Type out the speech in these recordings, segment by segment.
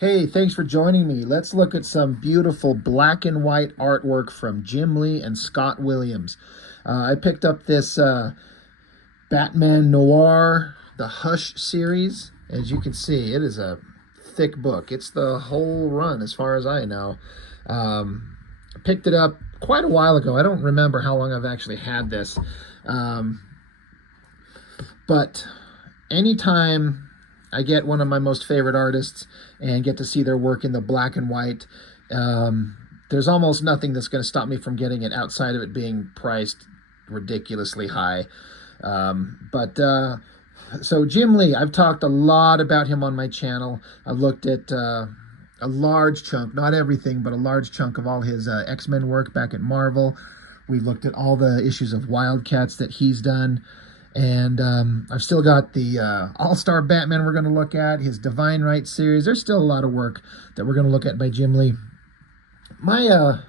Hey, thanks for joining me. Let's look at some beautiful black and white artwork from Jim Lee and Scott Williams. I picked up this Batman Noir, the Hush series. As you can see, it is a thick book. It's the whole run, as far as I know. I picked it up quite a while ago. I don't remember how long I've actually had this. Um, but anytime I get one of my most favorite artists and get to see their work in the black and white, there's almost nothing that's going to stop me from getting it outside of it being priced ridiculously high. So Jim Lee, I've talked a lot about him on my channel. I've looked at a large chunk, not everything, but a large chunk of all his X-Men work back at Marvel. We've looked at all the issues of Wildcats that he's done. And I've still got the All-Star Batman we're going to look at, his Divine Right series. There's still a lot of work that we're going to look at by Jim Lee. The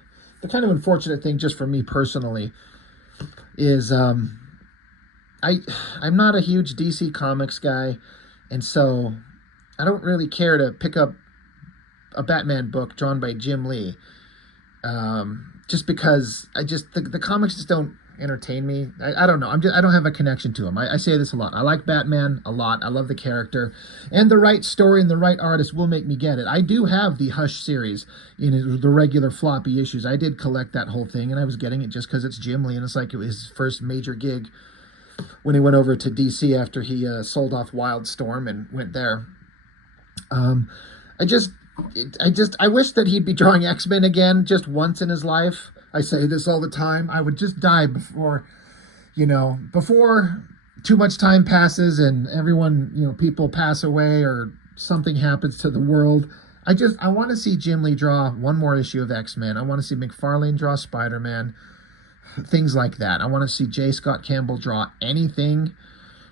kind of unfortunate thing, just for me personally, is I'm not a huge DC Comics guy, and so I don't really care to pick up a Batman book drawn by Jim Lee, just because the comics just don't entertain me. I don't know. I don't have a connection to him. I say this a lot. I like Batman a lot. I love the character, and the right story and the right artist will make me get it. I do have the Hush series in the regular floppy issues. I did collect that whole thing, and I was getting it just because it's Jim Lee, and it's like it was his first major gig when he went over to DC after he sold off Wildstorm and went there. I wish that he'd be drawing X-Men again just once in his life. I say this all the time. I would just die before too much time passes and everyone, people pass away or something happens to the world. I want to see Jim Lee draw one more issue of X-Men. I want to see McFarlane draw Spider-Man, things like that. I want to see J. Scott Campbell draw anything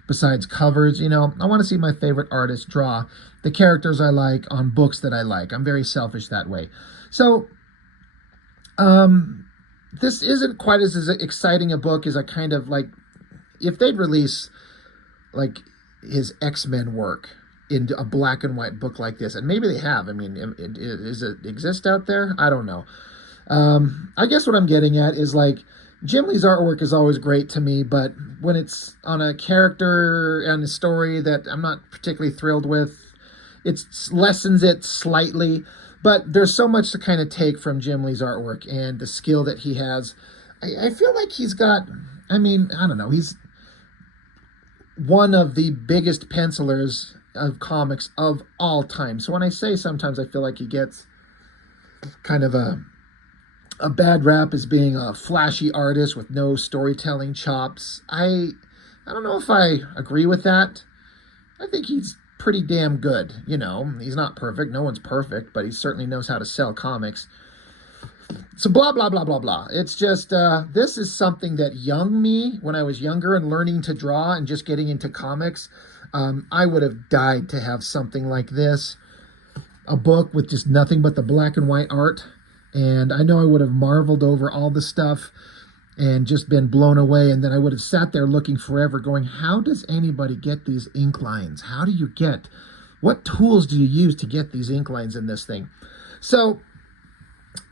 besides covers. I want to see my favorite artists draw the characters I like on books that I like. I'm very selfish that way. So, this isn't quite as exciting a book as I kind of like. If they'd release like his X-Men work in a black and white book like this, and maybe they have. I mean, does it exist out there? I don't know. I guess what I'm getting at is like Jim Lee's artwork is always great to me, but when it's on a character and a story that I'm not particularly thrilled with, it lessens it slightly. But there's so much to kind of take from Jim Lee's artwork and the skill that he has. I feel like he's got, I don't know, he's one of the biggest pencilers of comics of all time. So when I say sometimes I feel like he gets kind of a bad rap as being a flashy artist with no storytelling chops, I don't know if I agree with that. I think he's pretty damn good. He's not perfect. No one's perfect, but he certainly knows how to sell comics. So blah, blah, blah, blah, blah. It's just, this is something that young me, when I was younger and learning to draw and just getting into comics, I would have died to have something like this. A book with just nothing but the black and white art. And I know I would have marveled over all the stuff and just been blown away. And then I would have sat there looking forever going, how does anybody get these ink lines? What tools do you use to get these ink lines in this thing? So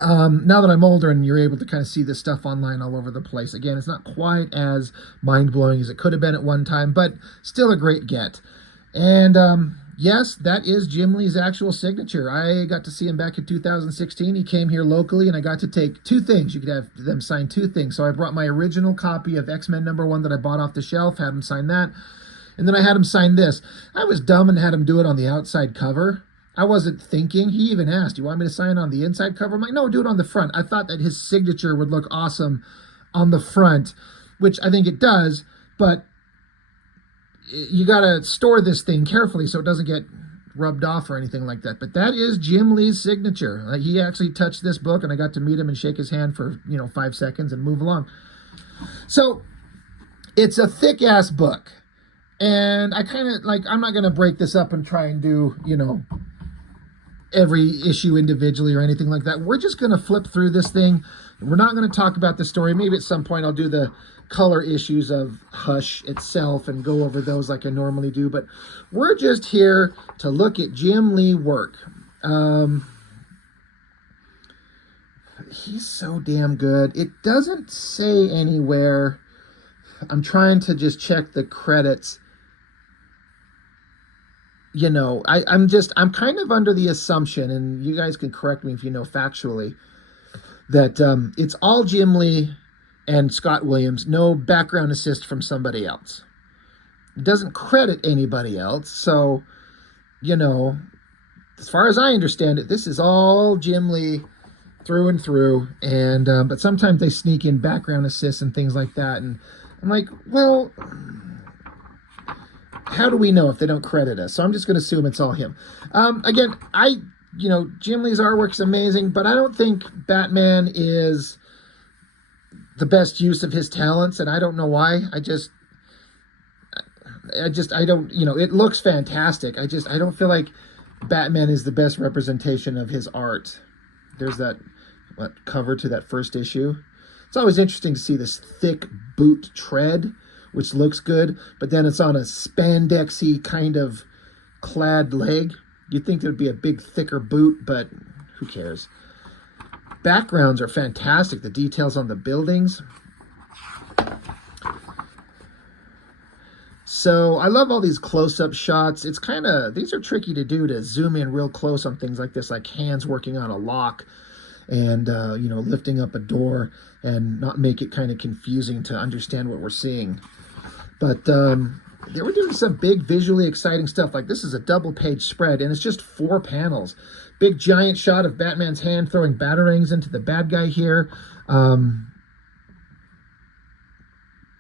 now that I'm older and you're able to kind of see this stuff online all over the place, again, it's not quite as mind-blowing as it could have been at one time, but still a great get. And yes, that is Jim Lee's actual signature. I got to see him back in 2016. He came here locally, and I got to take two things. You could have them sign two things. So I brought my original copy of X-Men #1 that I bought off the shelf, had him sign that, and then I had him sign this. I was dumb and had him do it on the outside cover. I wasn't thinking. He even asked, you want me to sign on the inside cover? I'm like, no, do it on the front. I thought that his signature would look awesome on the front, which I think it does, but you got to store this thing carefully so it doesn't get rubbed off or anything like that. But that is Jim Lee's signature. He actually touched this book, and I got to meet him and shake his hand for 5 seconds and move along. So it's a thick-ass book. And I kind of, I'm not going to break this up and try and do, every issue individually or anything like that. We're just going to flip through this thing. We're not going to talk about the story. Maybe at some point I'll do the color issues of Hush itself and go over those like I normally do. But we're just here to look at Jim Lee work. Um, he's so damn good. It doesn't say anywhere. I'm trying to just check the credits. I'm kind of under the assumption, and you guys can correct me if you know factually, that it's all Jim Lee and Scott Williams, no background assist from somebody else. It doesn't credit anybody else. So, you know, as far as I understand it, this is all Jim Lee through and through. And but sometimes they sneak in background assists and things like that. And I'm like, well, how do we know if they don't credit us? So I'm just going to assume it's all him. Again, Jim Lee's artwork's amazing, but I don't think Batman is the best use of his talents, and I don't know why. I don't, it looks fantastic. I don't feel like Batman is the best representation of his art. There's that cover to that first issue. It's always interesting to see this thick boot tread, which looks good, but then it's on a spandexy kind of clad leg. You'd think there'd be a big, thicker boot, but who cares? Backgrounds are fantastic. The details on the buildings. So I love all these close-up shots. It's these are tricky to do, to zoom in real close on things like this, like hands working on a lock and, lifting up a door and not make it kind of confusing to understand what we're seeing. But they were doing some big visually exciting stuff. Like this is a double-page spread, and it's just 4 panels. Big giant shot of Batman's hand throwing batarangs into the bad guy here.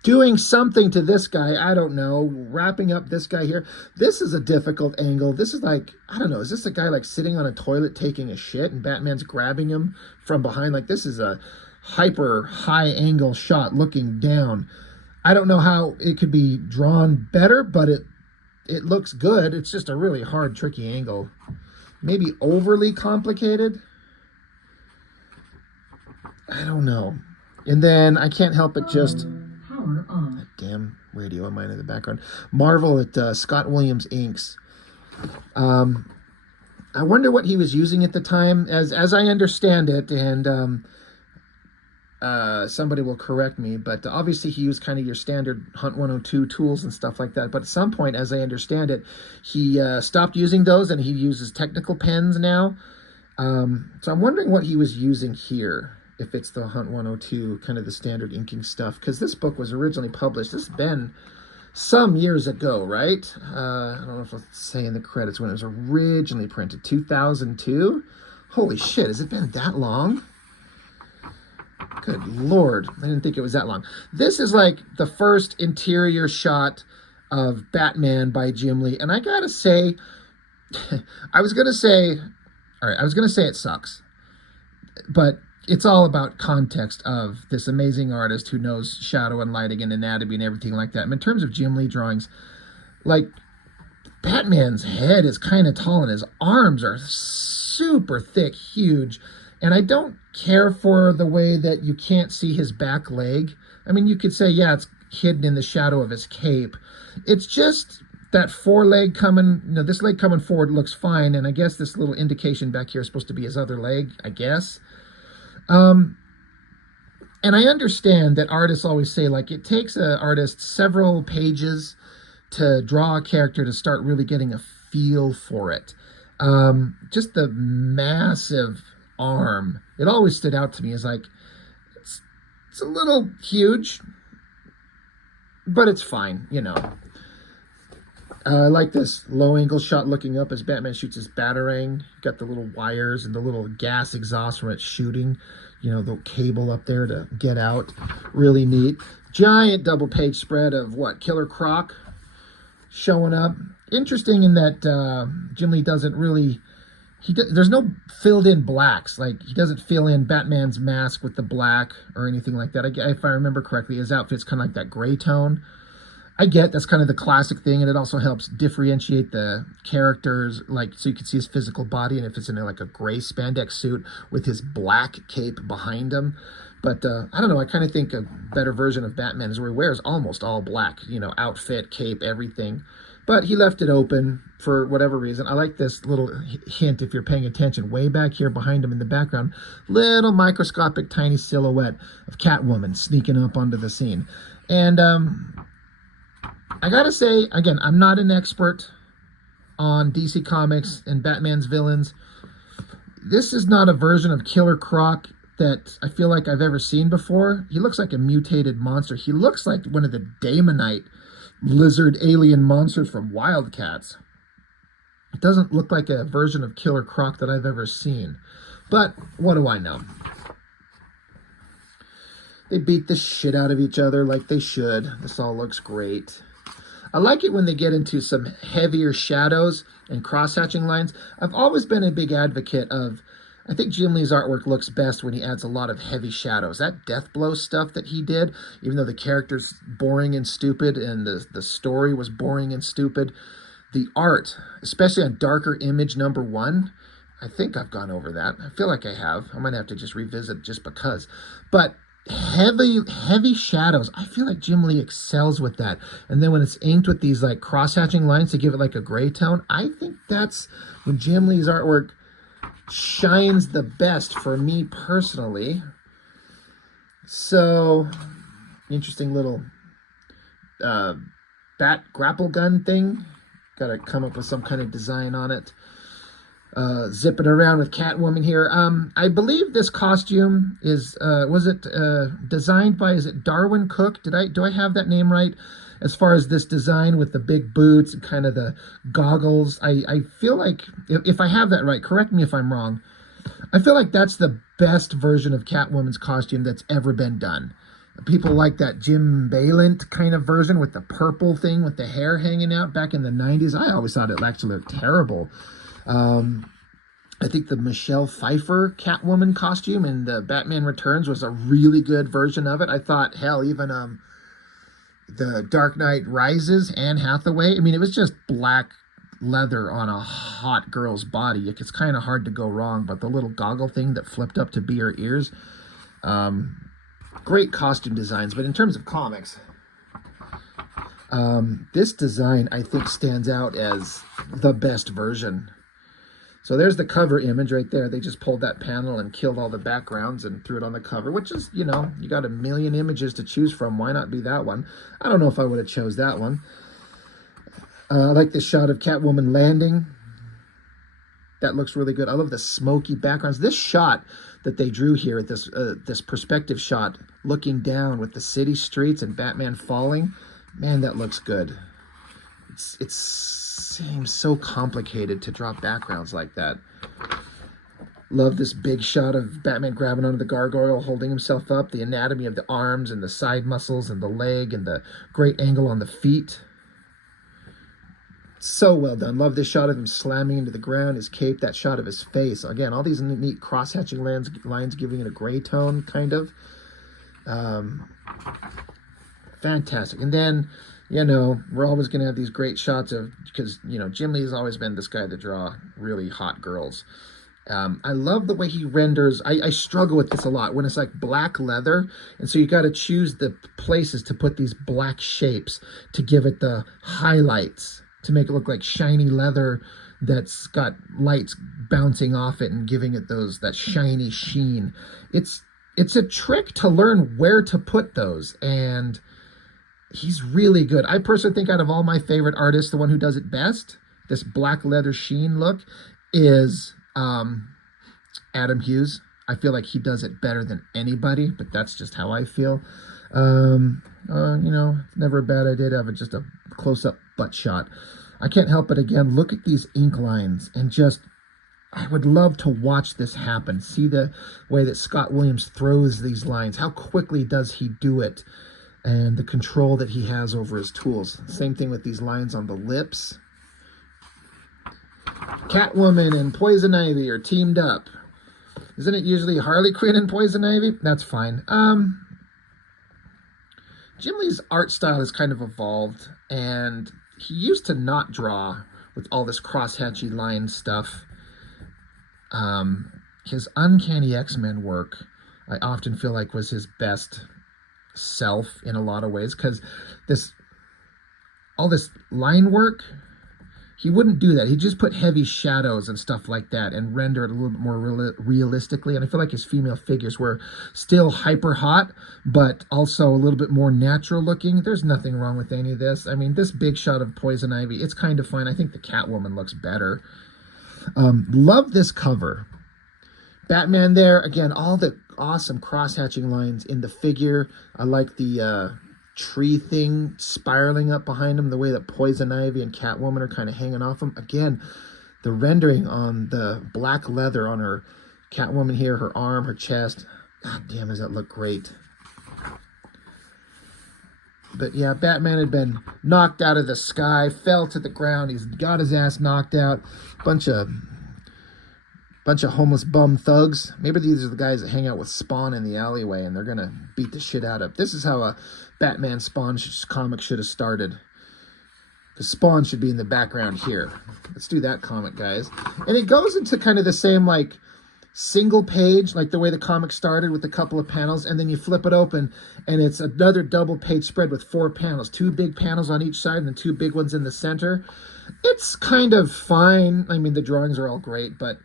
Doing something to this guy, I don't know, wrapping up this guy here. This is a difficult angle. This is like, I don't know, is this a guy like sitting on a toilet taking a shit and Batman's grabbing him from behind? Like this is a hyper high angle shot looking down. I don't know how it could be drawn better, but it looks good. It's just a really hard, tricky angle. Maybe overly complicated. I don't know. And then I can't help but just... that damn radio of mine in the background. Marvel at Scott Williams inks. I wonder what he was using at the time. As I understand it, and somebody will correct me, but obviously he used kind of your standard Hunt 102 tools and stuff like that. But at some point, as I understand it, he stopped using those and he uses technical pens now. So I'm wondering what he was using here. If it's the Hunt 102, kind of the standard inking stuff. Because this book was originally published. This has been some years ago, right? I don't know if I'll say in the credits when it was originally printed. 2002? Holy shit, has it been that long? Good Lord, I didn't think it was that long. This is like the first interior shot of Batman by Jim Lee. And I gotta say, I was gonna say it sucks. But it's all about context of this amazing artist who knows shadow and lighting and anatomy and everything like that. I mean, in terms of Jim Lee drawings, like Batman's head is kind of tall and his arms are super thick, huge. And I don't care for the way that you can't see his back leg. I mean, you could say, yeah, it's hidden in the shadow of his cape. It's just that foreleg coming, this leg coming forward looks fine. And I guess this little indication back here is supposed to be his other leg, I guess. And I understand that artists always say, like, it takes an artist several pages to draw a character to start really getting a feel for it. Just the massive arm, it always stood out to me as like, it's a little huge, but it's fine, I like this low angle shot looking up as Batman shoots his batarang. Got the little wires and the little gas exhaust from it shooting. The cable up there to get out. Really neat. Giant double page spread of Killer Croc showing up. Interesting in that Jim Lee doesn't really... there's no filled in blacks. Like, he doesn't fill in Batman's mask with the black or anything like that. If I remember correctly, his outfit's kind of like that gray tone. I get that's kind of the classic thing, and it also helps differentiate the characters, like, so you can see his physical body, and if it's in like a gray spandex suit with his black cape behind him. But I don't know, I kind of think a better version of Batman is where he wears almost all black, outfit, cape, everything. But he left it open for whatever reason. I like this little hint, if you're paying attention, way back here behind him in the background, little microscopic tiny silhouette of Catwoman sneaking up onto the scene. And I gotta say, again, I'm not an expert on DC Comics and Batman's villains. This is not a version of Killer Croc that I feel like I've ever seen before. He looks like a mutated monster. He looks like one of the Daemonite lizard alien monsters from Wildcats. It doesn't look like a version of Killer Croc that I've ever seen. But what do I know? They beat the shit out of each other like they should. This all looks great. I like it when they get into some heavier shadows and cross-hatching lines. I've always been a big advocate of, I think Jim Lee's artwork looks best when he adds a lot of heavy shadows. That Deathblow stuff that he did, even though the character's boring and stupid and the story was boring and stupid, the art, especially on Darker Image #1, I think I've gone over that. I feel like I have. I might have to just revisit just because. But heavy shadows, I feel like Jim Lee excels with that. And then when it's inked with these like cross-hatching lines to give it like a gray tone, I think that's when Jim Lee's artwork shines the best for me personally. So, interesting little bat grapple gun thing. Got to come up with some kind of design on it. Zipping around with Catwoman here. I believe this costume is, was it designed by, is it Darwin Cook? Do I have that name right? As far as this design with the big boots and kind of the goggles, I feel like, if I have that right, correct me if I'm wrong, I feel like that's the best version of Catwoman's costume that's ever been done. People like that Jim Balint kind of version with the purple thing with the hair hanging out back in the 90s. I always thought it actually looked terrible. I think the Michelle Pfeiffer Catwoman costume in the Batman Returns was a really good version of it. I thought, hell, even the Dark Knight Rises, Anne Hathaway, I mean, it was just black leather on a hot girl's body. It's kind of hard to go wrong, but the little goggle thing that flipped up to be her ears, great costume designs. But in terms of comics, this design, I think, stands out as the best version. So there's the cover image right there. They just pulled that panel and killed all the backgrounds and threw it on the cover, which is, you know, you got a million images to choose from. Why not be that one? I don't know if I would have chose that one. I like this shot of Catwoman landing. That looks really good. I love the smoky backgrounds. This shot that they drew here, this perspective shot, looking down with the city streets and Batman falling, man, that looks good. It seems so complicated to draw backgrounds like that. Love this big shot of Batman grabbing onto the gargoyle, holding himself up, the anatomy of the arms and the side muscles and the leg and the great angle on the feet. So well done. Love this shot of him slamming into the ground, his cape, that shot of his face. Again, all these neat cross-hatching lines giving it a gray tone, kind of. Fantastic. And then, you know, we're always going to have these great shots of, because, you know, Jim Lee has always been this guy to draw really hot girls. I love the way he renders. I struggle with this a lot when it's like black leather. And so you got to choose the places to put these black shapes to give it the highlights, to make it look like shiny leather that's got lights bouncing off it and giving it that shiny sheen. It's a trick to learn where to put those, and he's really good. I personally think out of all my favorite artists, the one who does it best, this black leather sheen look, is Adam Hughes. I feel like he does it better than anybody, but that's just how I feel. You know, it's never a bad idea to have just a close-up butt shot. I can't help but, again, look at these ink lines and just, I would love to watch this happen. See the way that Scott Williams throws these lines. How quickly does he do it? And the control that he has over his tools. Same thing with these lines on the lips. Catwoman and Poison Ivy are teamed up. Isn't it usually Harley Quinn and Poison Ivy? That's fine. Jim Lee's art style has kind of evolved, and he used to not draw with all this cross-hatchy line stuff. His Uncanny X-Men work, I often feel like, was his best self in a lot of ways, because this all this line work. He wouldn't do that. He'd just put heavy shadows and stuff like that and render it a little bit more realistically. And I feel like his female figures were still hyper hot, but also a little bit more natural looking. There's nothing wrong with any of this. I mean, this big shot of Poison Ivy, it's kind of fine. I think the Catwoman looks better. Love this cover. Batman there, again, all the awesome cross-hatching lines in the figure. I like the tree thing spiraling up behind him, the way that Poison Ivy and Catwoman are kind of hanging off him. Again, the rendering on the black leather on her Catwoman here, her arm, her chest. God damn, does that look great. But yeah, Batman had been knocked out of the sky, fell to the ground. He's got his ass knocked out. Bunch of homeless bum thugs. Maybe these are the guys that hang out with Spawn in the alleyway, and they're gonna beat the shit out of. This is how a Batman Spawn comic should have started. Because Spawn should be in the background here. Let's do that comic, guys. And it goes into kind of the same, like, single page, like the way the comic started with a couple of panels, and then you flip it open, and it's another double page spread with 4 panels. 2 big panels on each side, and then 2 big ones in the center. It's kind of fine. I mean, the drawings are all great, but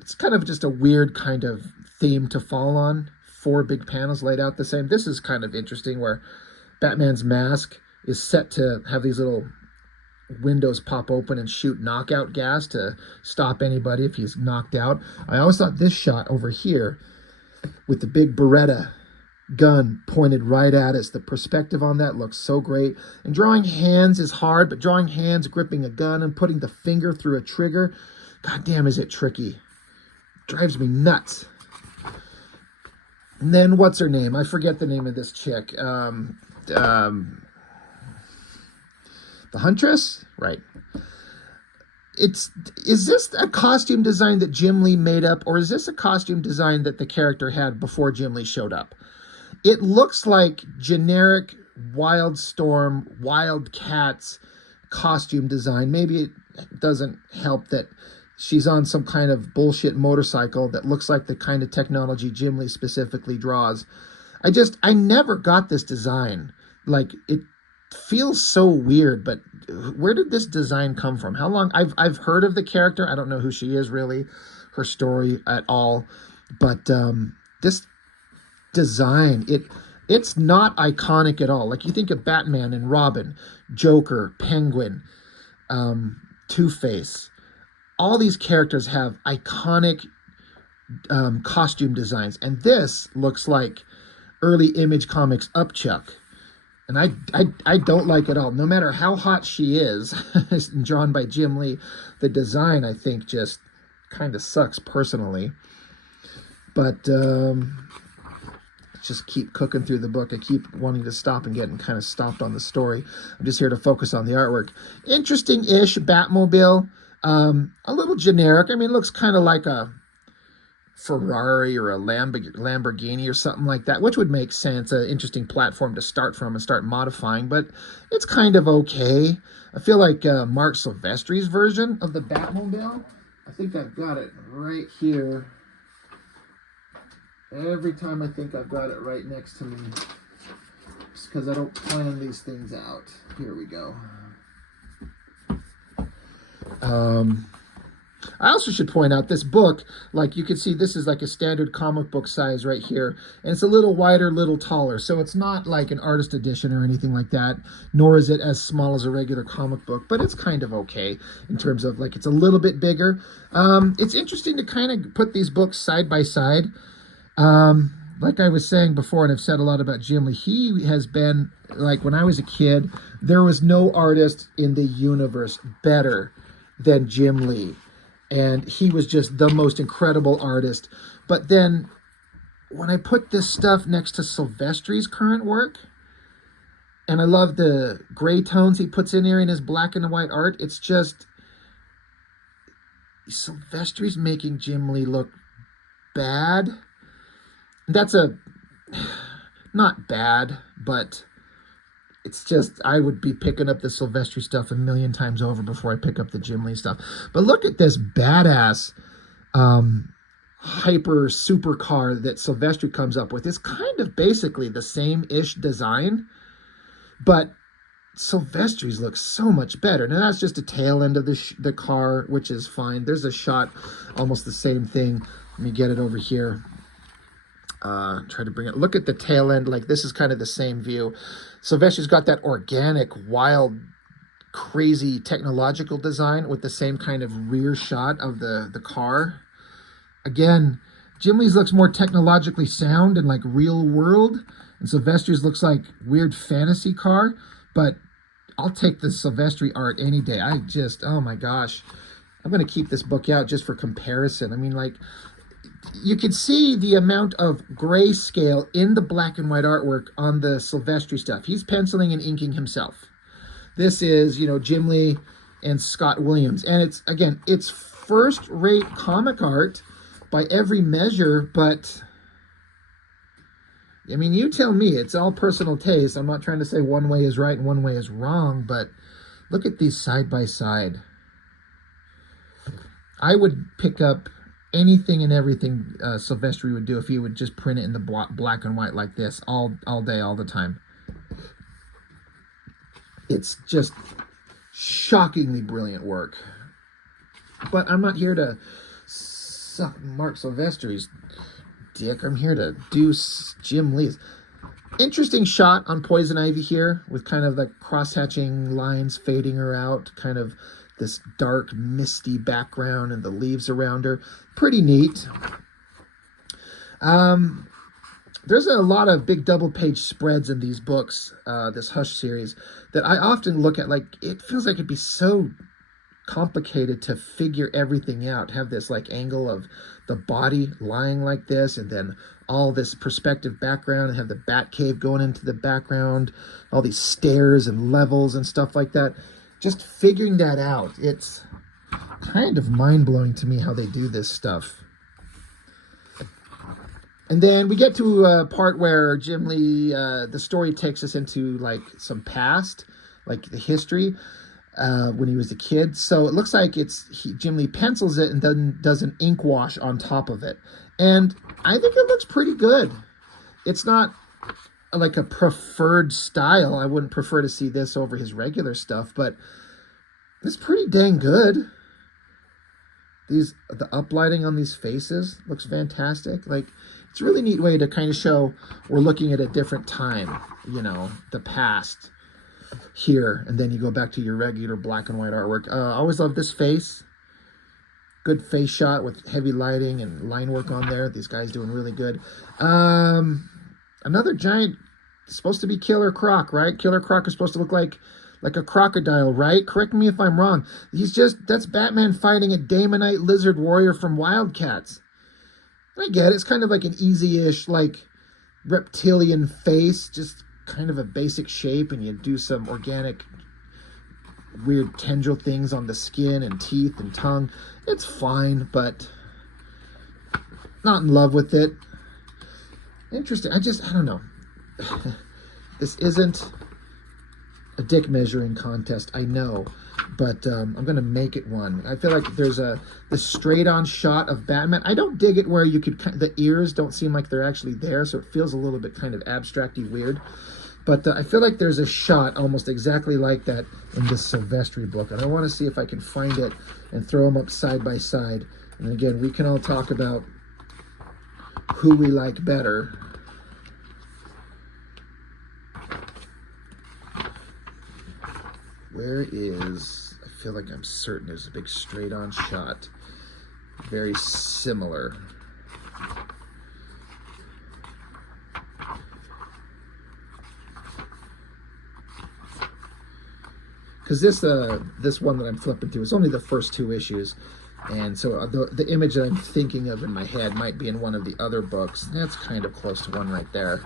it's kind of just a weird kind of theme to fall on. 4 big panels laid out the same. This is kind of interesting where Batman's mask is set to have these little windows pop open and shoot knockout gas to stop anybody if he's knocked out. I always thought this shot over here with the big Beretta gun pointed right at us, the perspective on that looks so great. And drawing hands is hard, but drawing hands gripping a gun and putting the finger through a trigger, god damn is it tricky. Drives me nuts. And then what's her name? I forget the name of this chick. The Huntress? Right. Is this a costume design that Jim Lee made up, or is this a costume design that the character had before Jim Lee showed up? It looks like generic Wildstorm, Wildcats costume design. Maybe it doesn't help that she's on some kind of bullshit motorcycle that looks like the kind of technology Jim Lee specifically draws. I never got this design. Like, it feels so weird, but where did this design come from? How long? I've heard of the character. I don't know who she is really, her story at all. But this design, it's not iconic at all. Like, you think of Batman and Robin, Joker, Penguin, Two-Face. All these characters have iconic costume designs, and this looks like early Image Comics Upchuck. And I don't like it all. No matter how hot she is, drawn by Jim Lee, the design, I think, just kind of sucks personally. But just keep cooking through the book. I keep wanting to stop and getting kind of stopped on the story. I'm just here to focus on the artwork. Interesting-ish Batmobile. A little generic. I mean, it looks kind of like a Ferrari or a Lamborghini or something like that, which would make sense. An interesting platform to start from and start modifying, but it's kind of okay. I feel like Mark Silvestri's version of the Batmobile. I think I've got it right here. Every time I think I've got it right next to me. Just because I don't plan these things out. Here we go. I also should point out this book, like you can see, this is like a standard comic book size right here, and it's a little wider, little taller, so it's not like an artist edition or anything like that, nor is it as small as a regular comic book, but it's kind of okay in terms of, like, it's a little bit bigger. It's interesting to kind of put these books side by side. Like I was saying before, and I've said a lot about Jim Lee, he has been, like, when I was a kid, there was no artist in the universe better than Jim Lee. And he was just the most incredible artist. But then when I put this stuff next to Silvestri's current work, and I love the gray tones he puts in here in his black and white art, it's just, Silvestri's making Jim Lee look bad. That's not bad, but it's just, I would be picking up the Silvestri stuff a million times over before I pick up the Jim Lee stuff. But look at this badass hyper supercar that Silvestri comes up with. It's kind of basically the same-ish design, but Silvestri's looks so much better. Now that's just a tail end of the car, which is fine. There's a shot, almost the same thing. Let me get it over here. Try to bring it. Look at the tail end. Like, this is kind of the same view. Silvestri's got that organic, wild, crazy technological design with the same kind of rear shot of the car. Again, Jim Lee's looks more technologically sound and like real world, and Silvestri's looks like weird fantasy car. But I'll take the Silvestri art any day. I just, oh my gosh. I'm going to keep this book out just for comparison. I mean, like, you can see the amount of grayscale in the black and white artwork on the Silvestri stuff. He's penciling and inking himself. This is, you know, Jim Lee and Scott Williams. And it's, again, it's first-rate comic art by every measure, but I mean, you tell me. It's all personal taste. I'm not trying to say one way is right and one way is wrong, but look at these side by side. I would pick up anything and everything Silvestri would do if he would just print it in the black and white like this all day, all the time. It's just shockingly brilliant work. But I'm not here to suck Mark Silvestri's dick. I'm here to do Jim Lee's. Interesting shot on Poison Ivy here with kind of the cross-hatching lines fading her out, kind of this dark, misty background and the leaves around her. Pretty neat. There's a lot of big double-page spreads in these books, this Hush series, that I often look at. Like, it feels like it'd be so complicated to figure everything out. Have this like angle of the body lying like this, and then all this perspective background, and have the bat cave going into the background, all these stairs and levels and stuff like that. Just figuring that out, it's kind of mind-blowing to me how they do this stuff. And then we get to a part where Jim Lee, the story takes us into like some past, like the history, when he was a kid. So it looks like Jim Lee pencils it and then does an ink wash on top of it. And I think it looks pretty good. It's not like a preferred style. I wouldn't prefer to see this over his regular stuff, but it's pretty dang good. The uplighting on these faces looks fantastic. Like, it's a really neat way to kind of show we're looking at a different time, you know, the past here, and then you go back to your regular black and white artwork. I always love this face. Good face shot with heavy lighting and line work on there. These guys doing really good. Another giant, supposed to be Killer Croc, right? Killer Croc is supposed to look like a crocodile, right? Correct me if I'm wrong. That's Batman fighting a Damonite lizard warrior from Wildcats. I get it. It's kind of like an easy-ish, like, reptilian face, just kind of a basic shape, and you do some organic, weird tendril things on the skin and teeth and tongue. It's fine, but not in love with it. Interesting. I don't know. This isn't a dick measuring contest, I know, but I'm going to make it one. I feel like there's this straight-on shot of Batman. I don't dig it where the ears don't seem like they're actually there, so it feels a little bit kind of abstract-y weird. But I feel like there's a shot almost exactly like that in this Silvestri book, and I want to see if I can find it and throw them up side by side. And again, we can all talk about who we like better. Where is... I feel like I'm certain there's a big straight-on shot. Very similar. Because this one that I'm flipping through is only the first 2 issues. And so the image that I'm thinking of in my head might be in one of the other books. That's kind of close to one right there.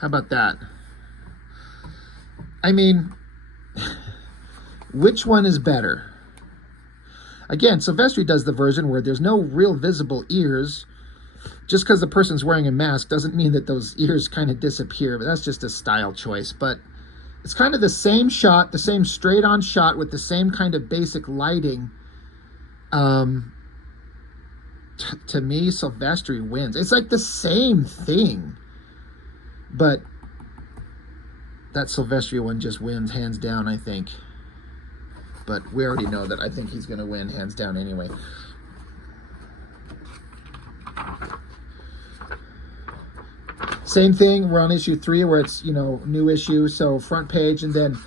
How about that? I mean, which one is better? Again, Silvestri does the version where there's no real visible ears. Just because the person's wearing a mask doesn't mean that those ears kind of disappear, but that's just a style choice. But it's kind of the same shot, the same straight-on shot with the same kind of basic lighting. To me, Silvestri wins. It's like the same thing, but that Silvestri one just wins hands down, I think. But we already know that I think he's going to win hands down anyway. Same thing, we're on issue 3 where it's, you know, new issue, so front page and then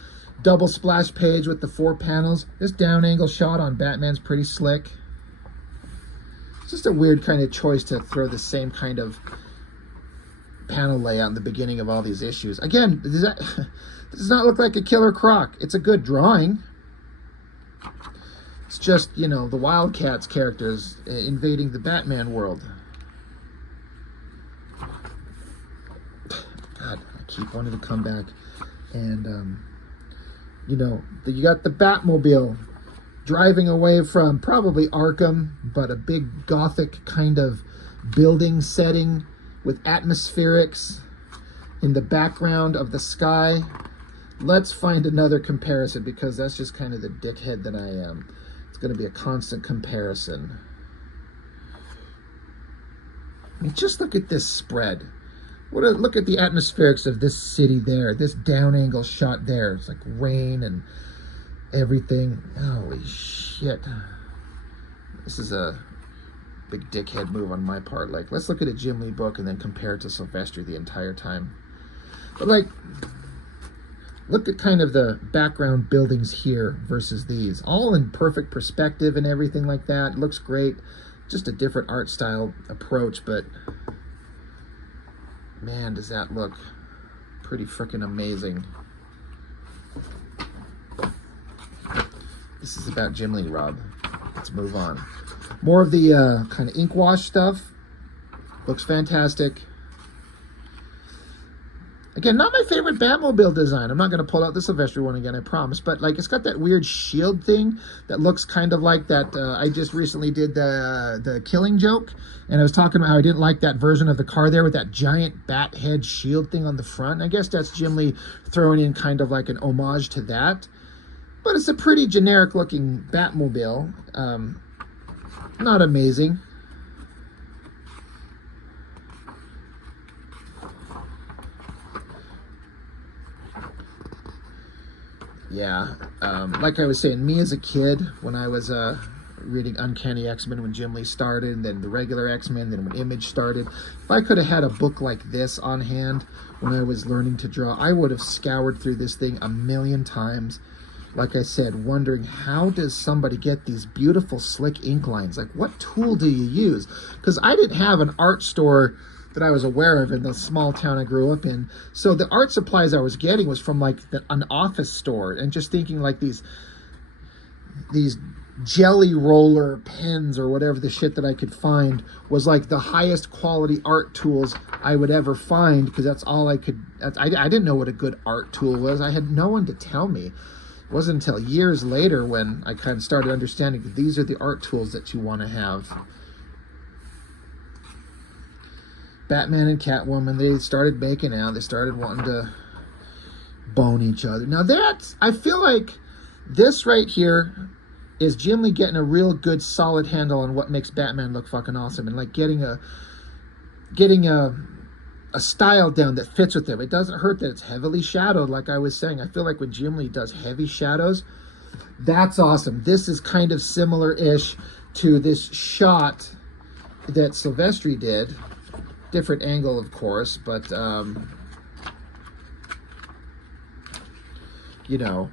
double splash page with the 4 panels. This down angle shot on Batman's pretty slick. It's just a weird kind of choice to throw the same kind of panel layout in the beginning of all these issues. Again, does not look like a Killer Croc. It's a good drawing. It's just, you know, the Wildcats characters invading the Batman world. God, I keep wanting to come back. And, you know, you got the Batmobile driving away from probably Arkham, but a big gothic kind of building setting with atmospherics in the background of the sky. Let's find another comparison, because that's just kind of the dickhead that I am. It's going to be a constant comparison. I mean, just look at this spread. Look at the atmospherics of this city there, this down angle shot there. It's like rain and everything. Holy shit. This is a big dickhead move on my part. Like, let's look at a Jim Lee book and then compare it to Silvestri the entire time. But like, look at kind of the background buildings here versus these. All in perfect perspective and everything like that. It looks great. Just a different art style approach, but man, does that look pretty freaking amazing. This is about Jim Lee, Rob. Let's move on. More of the kind of ink wash stuff. Looks fantastic. Again, not my favorite Batmobile design. I'm not going to pull out the Silvestri one again, I promise. But, like, it's got that weird shield thing that looks kind of like that. I just recently did the Killing Joke. And I was talking about how I didn't like that version of the car there with that giant bat head shield thing on the front. And I guess that's Jim Lee throwing in kind of like an homage to that. But it's a pretty generic-looking Batmobile. Not amazing. Yeah, like I was saying, me as a kid, when I was reading Uncanny X-Men when Jim Lee started, and then the regular X-Men, then when Image started, if I could have had a book like this on hand when I was learning to draw, I would have scoured through this thing a million times. Like I said, wondering, how does somebody get these beautiful, slick ink lines? Like, what tool do you use? Because I didn't have an art store that I was aware of in the small town I grew up in. So the art supplies I was getting was from like an office store, and just thinking like these jelly roller pens or whatever the shit that I could find was like the highest quality art tools I would ever find, because that's all I could. I didn't know what a good art tool was. I had no one to tell me. It wasn't until years later when I kind of started understanding that these are the art tools that you want to have. Batman and Catwoman, they started making out. They started wanting to bone each other. Now that's, I feel like this right here is Jim Lee getting a real good solid handle on what makes Batman look fucking awesome, and like getting a style down that fits with him. It doesn't hurt that it's heavily shadowed, like I was saying. I feel like when Jim Lee does heavy shadows, that's awesome. This is kind of similar-ish to this shot that Silvestri did. Different angle, of course, but you know,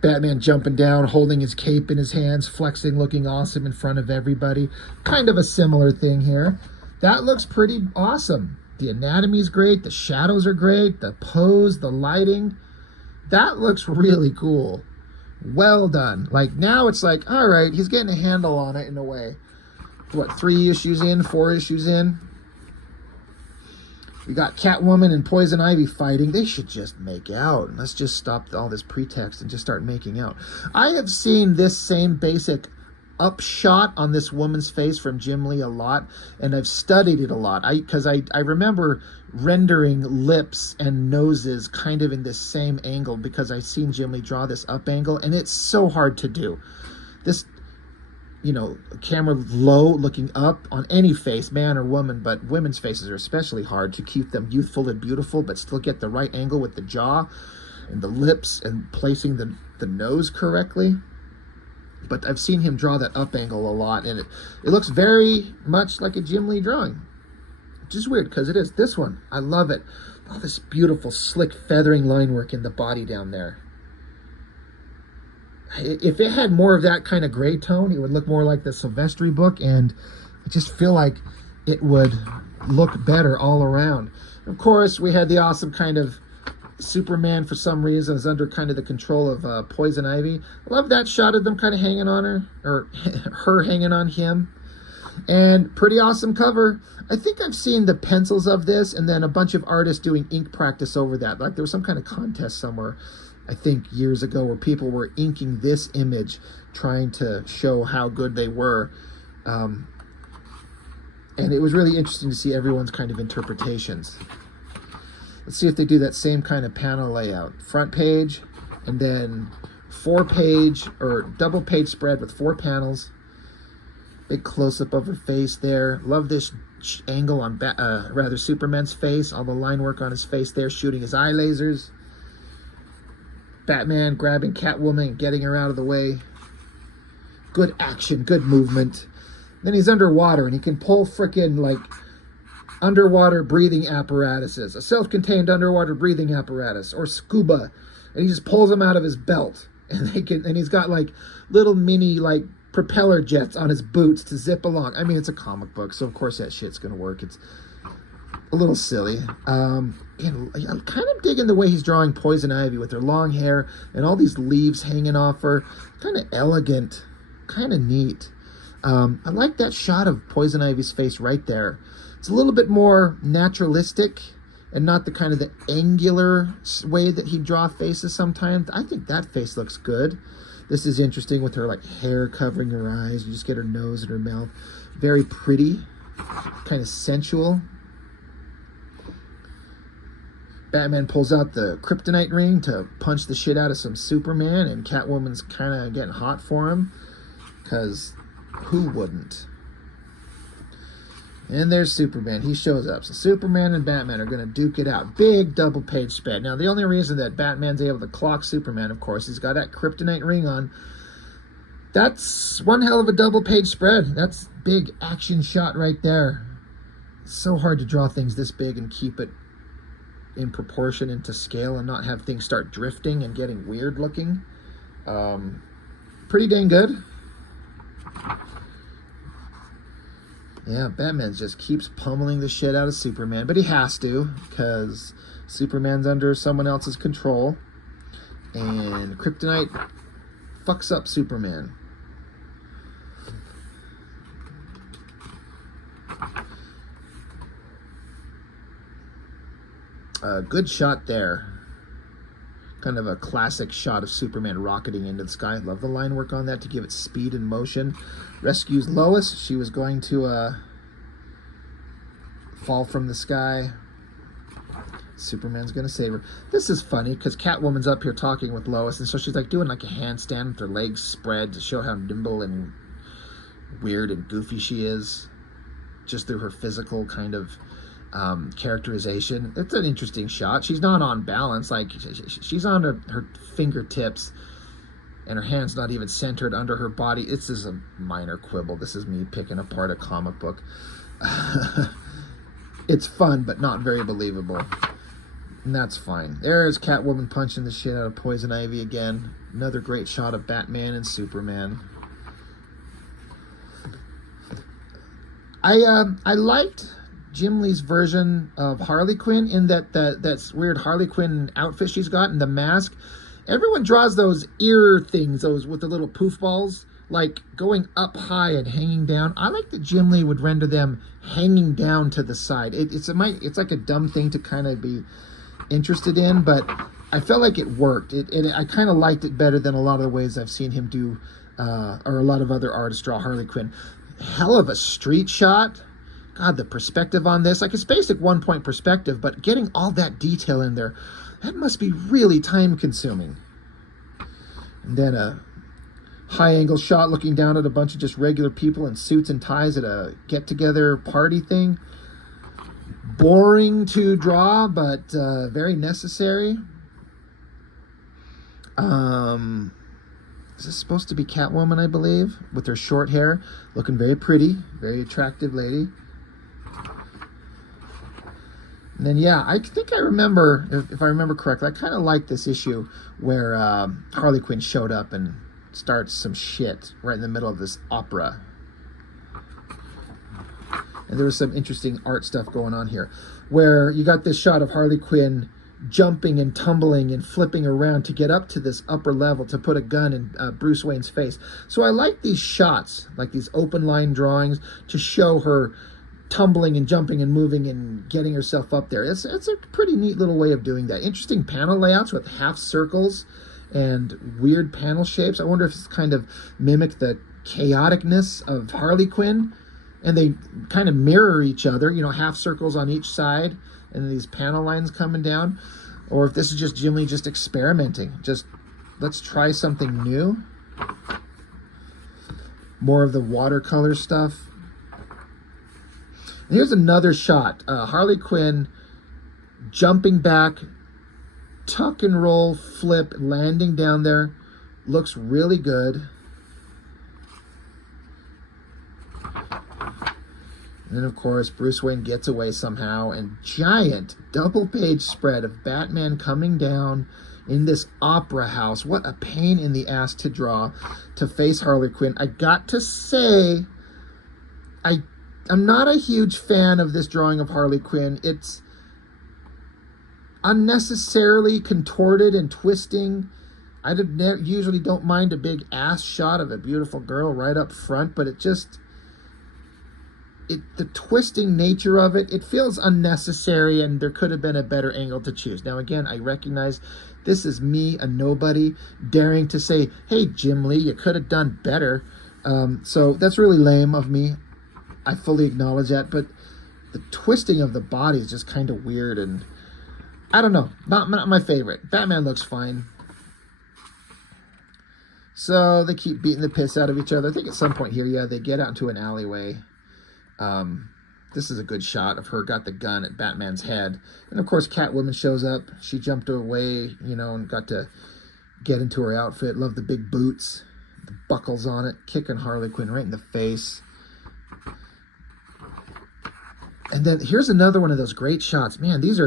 Batman jumping down, holding his cape in his hands, flexing, looking awesome in front of everybody. Kind of a similar thing here. That looks pretty awesome. The anatomy is great, the shadows are great, the pose, the lighting. That looks really cool. Well done. Like, now it's like, all right, he's getting a handle on it in a way. What, 3 issues in, 4 issues in? We got Catwoman and Poison Ivy fighting. They should just make out. Let's just stop all this pretext and just start making out. I have seen this same basic upshot on this woman's face from Jim Lee a lot, and I've studied it a lot. Because I remember rendering lips and noses kind of in this same angle, because I've seen Jim Lee draw this up angle, and it's so hard to do. camera low, looking up on any face, man or woman, but women's faces are especially hard to keep them youthful and beautiful, but still get the right angle with the jaw and the lips and placing the nose correctly. But I've seen him draw that up angle a lot, and it looks very much like a Jim Lee drawing. Which is weird, because it is. This one, I love it. All this beautiful, slick feathering line work in the body down there. If it had more of that kind of gray tone, it would look more like the Silvestri book, and I just feel like it would look better all around. Of course, we had the awesome kind of Superman, for some reason, is under kind of the control of Poison Ivy. I love that shot of them kind of hanging on her, or her hanging on him. And pretty awesome cover. I think I've seen the pencils of this, and then a bunch of artists doing ink practice over that. Like there was some kind of contest somewhere, I think years ago, where people were inking this image, trying to show how good they were. And it was really interesting to see everyone's kind of interpretations. Let's see if they do that same kind of panel layout. Front page, and then 4-page or double page spread with 4 panels. Big close-up of her face there. Love this angle on Superman's face. All the line work on his face there, shooting his eye lasers. Batman grabbing Catwoman and getting her out of the way. Good action, good movement. Then he's underwater, and he can pull frickin' like underwater breathing apparatuses, a self-contained underwater breathing apparatus, or scuba, and he just pulls them out of his belt, and he's got like little mini like propeller jets on his boots to zip along. I mean, it's a comic book, so of course that shit's gonna work. It's a little silly. I'm kind of digging the way he's drawing Poison Ivy with her long hair and all these leaves hanging off her. Kind of elegant, kind of neat. I like that shot of Poison Ivy's face right there. It's a little bit more naturalistic and not the kind of the angular way that he draw faces sometimes. I think that face looks good. This is interesting with her like hair covering her eyes. You just get her nose and her mouth. Very pretty, kind of sensual. Batman pulls out the kryptonite ring to punch the shit out of some Superman, and Catwoman's kind of getting hot for him, because who wouldn't? And there's Superman. He shows up. So Superman and Batman are going to duke it out. Big double page spread. Now, the only reason that Batman's able to clock Superman, of course, he's got that kryptonite ring on. That's one hell of a double page spread. That's big action shot right there. It's so hard to draw things this big and keep it in proportion and to scale and not have things start drifting and getting weird looking. Pretty dang good. Yeah, Batman just keeps pummeling the shit out of Superman, but he has to, because Superman's under someone else's control, and kryptonite fucks up Superman. Good shot there. Kind of a classic shot of Superman rocketing into the sky. Love the line work on that to give it speed and motion. Rescues Lois. She was going to fall from the sky. Superman's going to save her. This is funny because Catwoman's up here talking with Lois, and so she's like doing like a handstand with her legs spread to show how nimble and weird and goofy she is, just through her physical kind of characterization. It's an interesting shot. She's not on balance. Like she's on her fingertips, and her hand's not even centered under her body. This is a minor quibble. This is me picking apart a comic book. It's fun, but not very believable. And that's fine. There's Catwoman punching the shit out of Poison Ivy again. Another great shot of Batman and Superman. I liked Jim Lee's version of Harley Quinn in that's weird Harley Quinn outfit she's got and the mask. Everyone draws those ear things, those with the little poof balls, like going up high and hanging down. I like that Jim Lee would render them hanging down to the side. It's like a dumb thing to kind of be interested in, but I felt like it worked. I kind of liked it better than a lot of the ways I've seen him do, or a lot of other artists draw Harley Quinn. Hell of a street shot. God, the perspective on this, like it's basic one-point perspective, but getting all that detail in there, that must be really time-consuming. And then a high angle shot looking down at a bunch of just regular people in suits and ties at a get together party thing. Boring to draw, but very necessary. Is this supposed to be Catwoman, I believe, with her short hair, looking very pretty, very attractive lady. And then, yeah, I think I remember, if I remember correctly, I kind of like this issue where Harley Quinn showed up and starts some shit right in the middle of this opera. And there was some interesting art stuff going on here, where you got this shot of Harley Quinn jumping and tumbling and flipping around to get up to this upper level to put a gun in Bruce Wayne's face. So I like these shots, like these open line drawings, to show her tumbling and jumping and moving and getting herself up there. It's a pretty neat little way of doing that. Interesting panel layouts with half circles and weird panel shapes. I wonder if it's kind of mimic the chaoticness of Harley Quinn. And they kind of mirror each other, you know, half circles on each side and these panel lines coming down. Or if this is just Jim Lee just experimenting. Just, let's try something new. More of the watercolor stuff. And here's another shot. Harley Quinn jumping back, tuck and roll, flip, landing down there. Looks really good. And then, of course, Bruce Wayne gets away somehow, and giant double-page spread of Batman coming down in this opera house. What a pain in the ass to draw to face Harley Quinn. I got to say, I'm not a huge fan of this drawing of Harley Quinn. It's unnecessarily contorted and twisting. I usually don't mind a big ass shot of a beautiful girl right up front, but it just... the twisting nature of it, it feels unnecessary, and there could have been a better angle to choose. Now, again, I recognize this is me, a nobody, daring to say, hey, Jim Lee, you could have done better. So that's really lame of me. I fully acknowledge that, but the twisting of the body is just kind of weird, and I don't know, not my favorite. Batman looks fine. So they keep beating the piss out of each other. I think at some point here, yeah, they get out into an alleyway. This is a good shot of her got the gun at Batman's head. And of course, Catwoman shows up. She jumped away, you know, and got to get into her outfit. Love the big boots, the buckles on it, kicking Harley Quinn right in the face. And then here's another one of those great shots. Man, these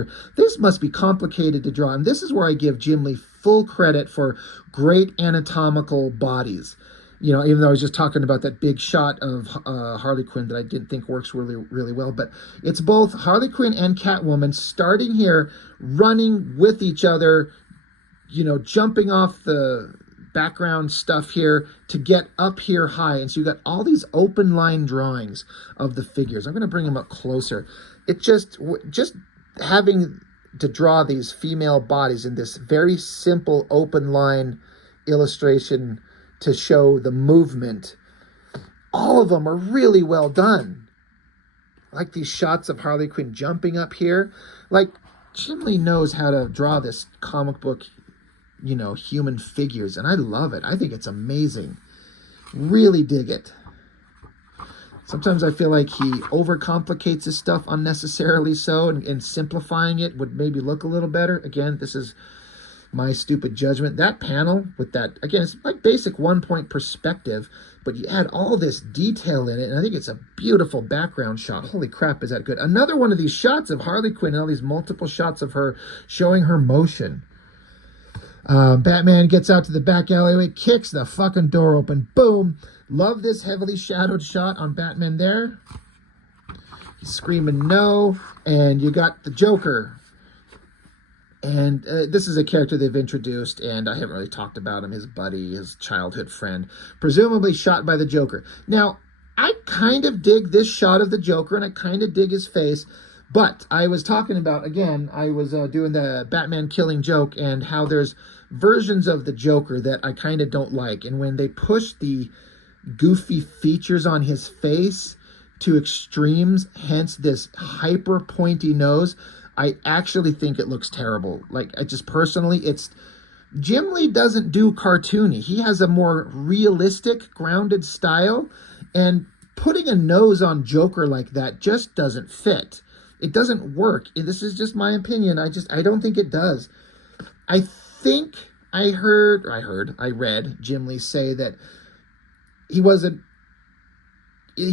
must be complicated to draw. And this is where I give Jim Lee full credit for great anatomical bodies. You know, even though I was just talking about that big shot of Harley Quinn that I didn't think works really, really well. But it's both Harley Quinn and Catwoman starting here, running with each other, you know, jumping off the background stuff here to get up here high. And so you got all these open line drawings of the figures. I'm going to bring them up closer. It just having to draw these female bodies in this very simple open line illustration to show the movement. All of them are really well done. Like these shots of Harley Quinn jumping up here. Like, Jim Lee knows how to draw this comic book, you know, human figures, and I love it. I think it's amazing. Really dig it. Sometimes I feel like he overcomplicates his stuff unnecessarily so, and simplifying it would maybe look a little better. Again, this is my stupid judgment. That panel with that, again, it's like basic one-point perspective, but you add all this detail in it, and I think it's a beautiful background shot. Holy crap, is that good. Another one of these shots of Harley Quinn, and all these multiple shots of her showing her motion. Batman gets out to the back alleyway, kicks the fucking door open. Boom. Love this heavily shadowed shot on Batman there. He's screaming no, and you got the Joker. And this is a character they've introduced, and I haven't really talked about him, his buddy, his childhood friend, presumably shot by the Joker. Now, I kind of dig this shot of the Joker, and I kind of dig his face, but I was talking about, again, I was doing the Batman killing joke, and how there's versions of the Joker that I kind of don't like, and when they push the goofy features on his face to extremes, hence this hyper pointy nose, I actually think it looks terrible. Like, I just personally, it's Jim Lee doesn't do cartoony. He has a more realistic, grounded style, and putting a nose on Joker like that just doesn't fit. It doesn't work. This is just my opinion. I don't think it does. I think I read Jim Lee say that he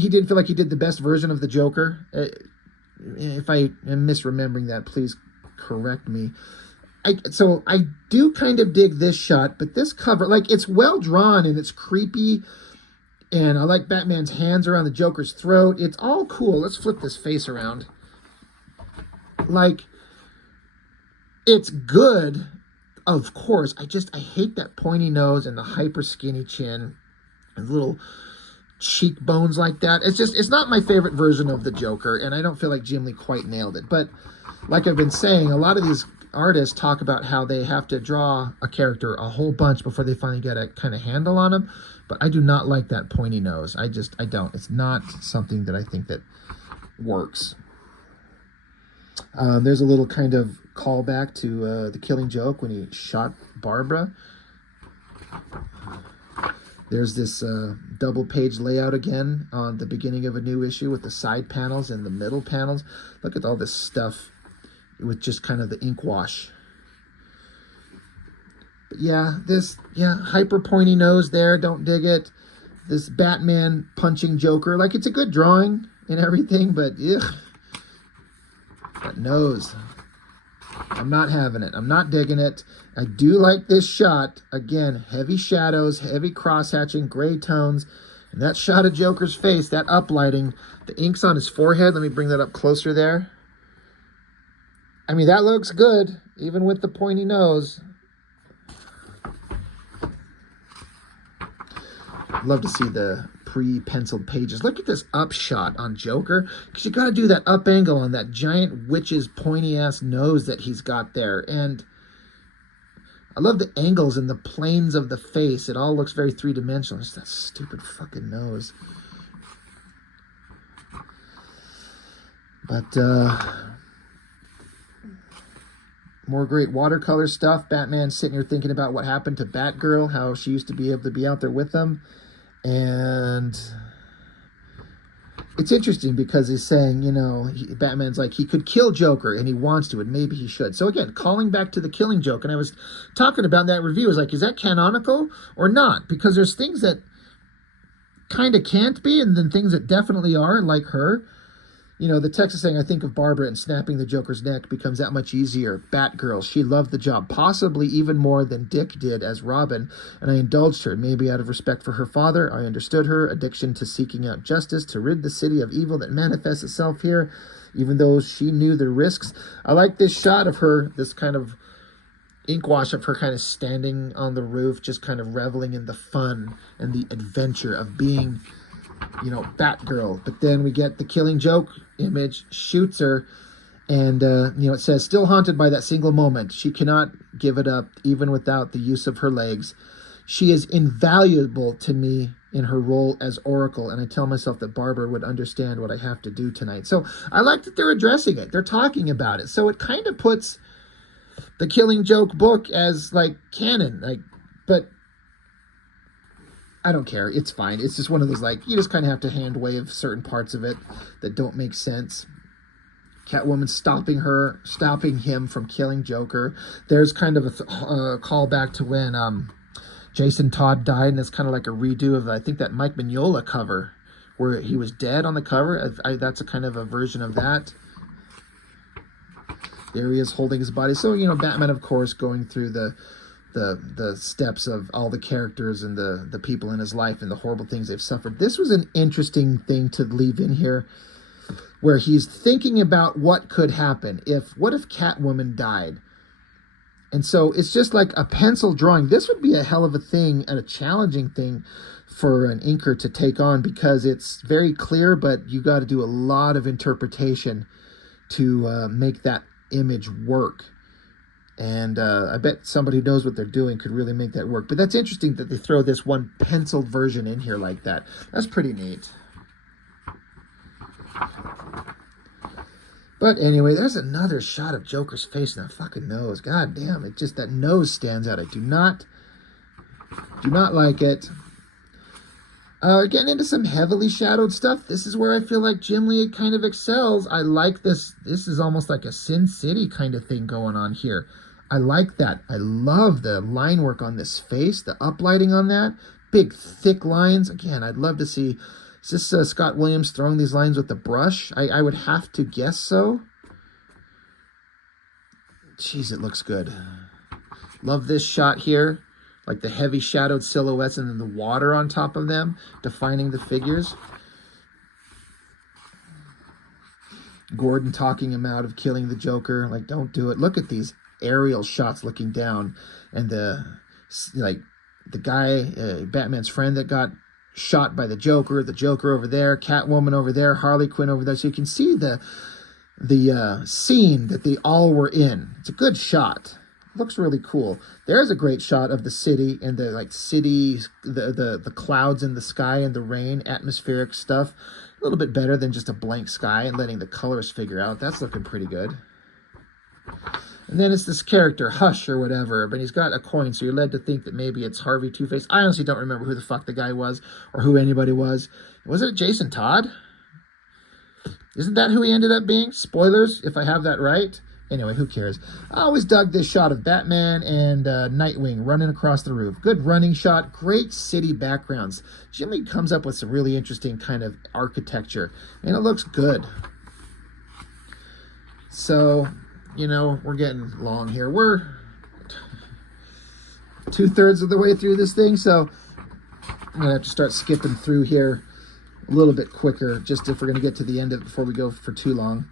didn't feel like he did the best version of the Joker. If I am misremembering that, please correct me. So I do kind of dig this shot, but this cover, like, it's well drawn and it's creepy, and I like Batman's hands around the Joker's throat. It's all cool. Let's flip this face around. Like, it's good, of course. I hate that pointy nose and the hyper skinny chin and little cheekbones like that. It's not my favorite version of the Joker, and I don't feel like Jim Lee quite nailed it. But like I've been saying, a lot of these artists talk about how they have to draw a character a whole bunch before they finally get a kind of handle on him. But I do not like that pointy nose. I don't. It's not something that I think that works. There's a little kind of callback to The Killing Joke when he shot Barbara. There's this double page layout again on the beginning of a new issue with the side panels and the middle panels. Look at all this stuff with just kind of the ink wash. But yeah, hyper pointy nose there. Don't dig it. This Batman punching Joker. Like, it's a good drawing and everything, but ugh. That nose. I'm not having it. I'm not digging it. I do like this shot. Again, heavy shadows, heavy cross-hatching, gray tones. And that shot of Joker's face, that uplighting, the ink's on his forehead. Let me bring that up closer there. I mean, that looks good, even with the pointy nose. I'd love to see the pre-penciled pages. Look at this up shot on Joker, because you got to do that up angle on that giant witch's pointy-ass nose that he's got there. And I love the angles and the planes of the face. It all looks very three-dimensional. Just that stupid fucking nose. But, more great watercolor stuff. Batman sitting here thinking about what happened to Batgirl, how she used to be able to be out there with them. And it's interesting because he's saying, Batman's like, he could kill Joker and he wants to, and maybe he should. So again, calling back to The Killing Joke. And I was talking about that review. I was like, is that canonical or not? Because there's things that kind of can't be, and then things that definitely are, like her. The text is saying, I think of Barbara and snapping the Joker's neck becomes that much easier. Batgirl, she loved the job, possibly even more than Dick did as Robin, and I indulged her, maybe out of respect for her father. I understood her addiction to seeking out justice, to rid the city of evil that manifests itself here, even though she knew the risks. I like this shot of her, this kind of ink wash of her kind of standing on the roof, just kind of reveling in the fun and the adventure of being Batgirl. But then we get the Killing Joke image, shoots her, and it says, still haunted by that single moment. She cannot give it up, even without the use of her legs. She is invaluable to me in her role as Oracle, and I tell myself that Barbara would understand what I have to do tonight. So I like that they're addressing it. They're talking about it. So it kind of puts the Killing Joke book as, like, canon. But I don't care. It's fine. It's just one of those, like, you just kind of have to hand wave certain parts of it that don't make sense. Catwoman stopping him from killing Joker. There's kind of a callback to when Jason Todd died, and it's kind of like a redo of, I think, that Mike Mignola cover where he was dead on the cover. That's a kind of a version of that. There he is holding his body. So, Batman, of course, going through the steps of all the characters and the people in his life and the horrible things they've suffered. This was an interesting thing to leave in here, where he's thinking about what could happen. What if Catwoman died? And so it's just like a pencil drawing. This would be a hell of a thing and a challenging thing for an inker to take on, because it's very clear, but you got to do a lot of interpretation to make that image work. And I bet somebody who knows what they're doing could really make that work. But that's interesting that they throw this one penciled version in here like that. That's pretty neat. But anyway, there's another shot of Joker's face and that fucking nose. God damn, it just, that nose stands out. I do not like it. Getting into some heavily shadowed stuff. This is where I feel like Jim Lee kind of excels. I like this. This is almost like a Sin City kind of thing going on here. I like that. I love the line work on this face, the uplighting on that. Big, thick lines. Again, I'd love to see, is this Scott Williams throwing these lines with the brush? I would have to guess so. Jeez, it looks good. Love this shot here. Like the heavy shadowed silhouettes and then the water on top of them, defining the figures. Gordon talking him out of killing the Joker. Like, don't do it. Look at these aerial shots looking down. And the guy, Batman's friend that got shot by the Joker over there, Catwoman over there, Harley Quinn over there. So you can see the scene that they all were in. It's a good shot. Looks really cool. There's a great shot of the city and the the clouds in the sky and the rain, atmospheric stuff. A little bit better than just a blank sky and letting the colors figure out. That's looking pretty good. And then it's this character, Hush or whatever, but he's got a coin, so you're led to think that maybe it's Harvey Two-Face. I honestly don't remember who the fuck the guy was or who anybody was. Was it Jason Todd? Isn't that who he ended up being? Spoilers, if I have that right. Anyway, who cares? I always dug this shot of Batman and Nightwing running across the roof. Good running shot. Great city backgrounds. Jimmy comes up with some really interesting kind of architecture. And it looks good. So, you know, we're getting long here. We're 2/3 of the way through this thing. So I'm going to have to start skipping through here a little bit quicker. Just if we're going to get to the end of it before we go for too long.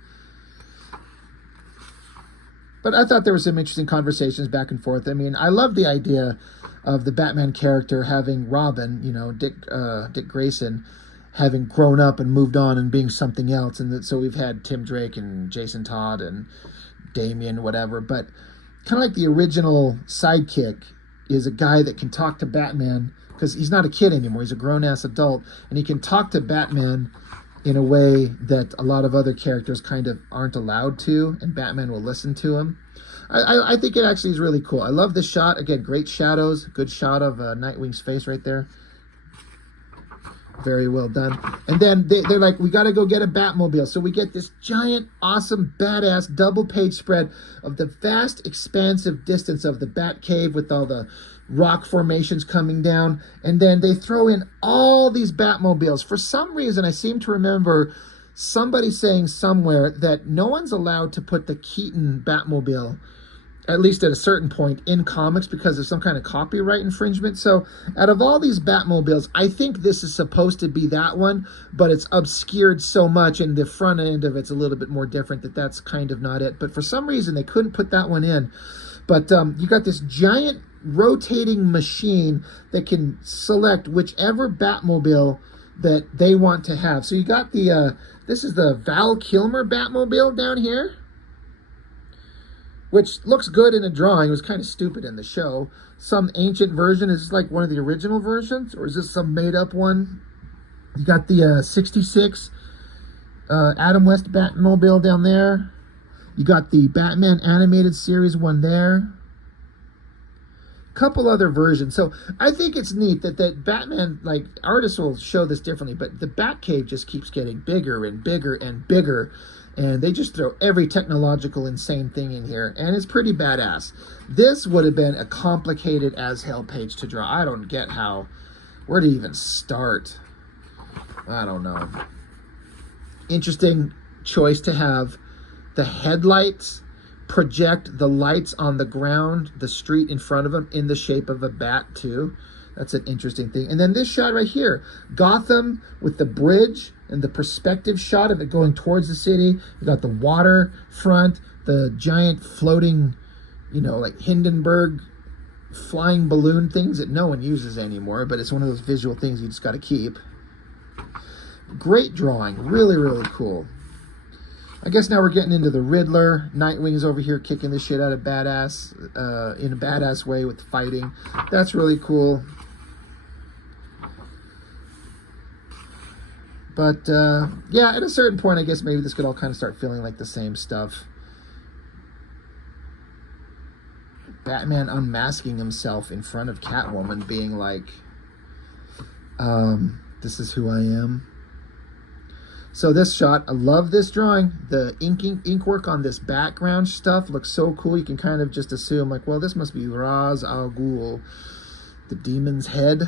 But I thought there were some interesting conversations back and forth. I mean, I love the idea of the Batman character having Robin, you know, Dick Grayson, having grown up and moved on and being something else. And so we've had Tim Drake and Jason Todd and Damian, whatever. But kind of like the original sidekick is a guy that can talk to Batman because he's not a kid anymore. He's a grown-ass adult. And he can talk to Batman in a way that a lot of other characters kind of aren't allowed to, and Batman will listen to him. I think it actually is really cool. I love this shot. Again, great shadows. Good shot of Nightwing's face right there. Very well done. And then they're like, we got to go get a Batmobile. So we get this giant, awesome, badass double-page spread of the vast, expansive distance of the Batcave with all the rock formations coming down. And then they throw in all these Batmobiles. For some reason, I seem to remember somebody saying somewhere that no one's allowed to put the Keaton Batmobile, at least at a certain point, in comics because of some kind of copyright infringement. So out of all these Batmobiles, I think this is supposed to be that one, but it's obscured so much and the front end of it's a little bit more different that that's kind of not it. But for some reason, they couldn't put that one in. But you got this giant rotating machine that can select whichever Batmobile that they want to have. So you got the, this is the Val Kilmer Batmobile down here, which looks good in a drawing. It was kind of stupid in the show. Some ancient version. Is this like one of the original versions? Or is this some made-up one? You got the 66 Adam West Batmobile down there. You got the Batman Animated Series one there. Couple other versions. So I think it's neat that Batman, like, artists will show this differently, but the Batcave just keeps getting bigger and bigger and bigger. And they just throw every technological insane thing in here. And it's pretty badass. This would have been a complicated as hell page to draw. I don't get where to even start. I don't know. Interesting choice to have the headlights project the lights on the ground, the street in front of them, in the shape of a bat too. That's an interesting thing. And then this shot right here, Gotham with the bridge and the perspective shot of it going towards the city. You got the water front, the giant floating, you know, like Hindenburg flying balloon things that no one uses anymore, but it's one of those visual things you just got to keep. Great drawing. Really, really cool. I guess now we're getting into the Riddler. Nightwing's over here kicking the shit out of badass, in a badass way with fighting. That's really cool. But yeah, at a certain point, I guess maybe this could all kind of start feeling like the same stuff. Batman unmasking himself in front of Catwoman, being like, this is who I am. So this shot, I love this drawing. The ink work on this background stuff looks so cool. You can kind of just assume, like, well, this must be Ra's al Ghul, the demon's head.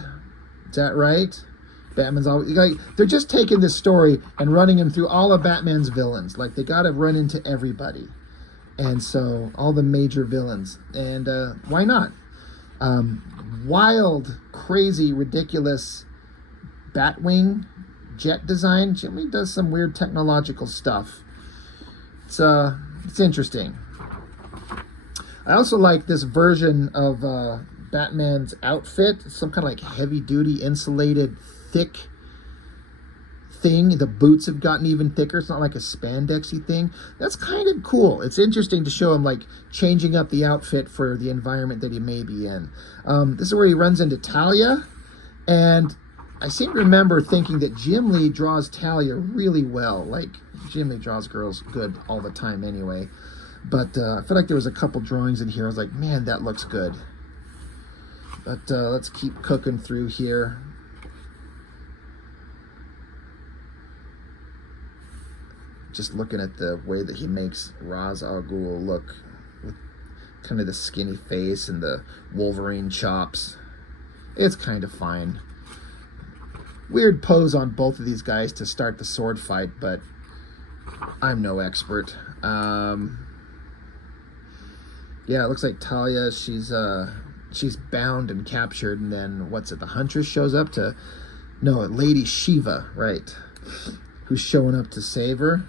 Is that right? Batman's always like, they're just taking this story and running him through all of Batman's villains. Like, they got to run into everybody, and so all the major villains. And why not? Wild, crazy, ridiculous Batwing jet design. Jimmy does some weird technological stuff. It's interesting. I also like this version of Batman's outfit. It's some kind of like heavy-duty, insulated, thick thing. The boots have gotten even thicker. It's not like a spandexy thing. That's kind of cool. It's interesting to show him like changing up the outfit for the environment that he may be in. This is where he runs into Talia, and I seem to remember thinking that Jim Lee draws Talia really well. Like, Jim Lee draws girls good all the time anyway. But I feel like there was a couple drawings in here. I was like, man, that looks good. But let's keep cooking through here. Just looking at the way that he makes Ra's al Ghul look, with kind of the skinny face and the Wolverine chops. It's kind of fine. Weird pose on both of these guys to start the sword fight, but I'm no expert. Yeah, it looks like Talia, she's bound and captured, and then, what's it, the Huntress shows up to... No, Lady Shiva, right. Who's showing up to save her.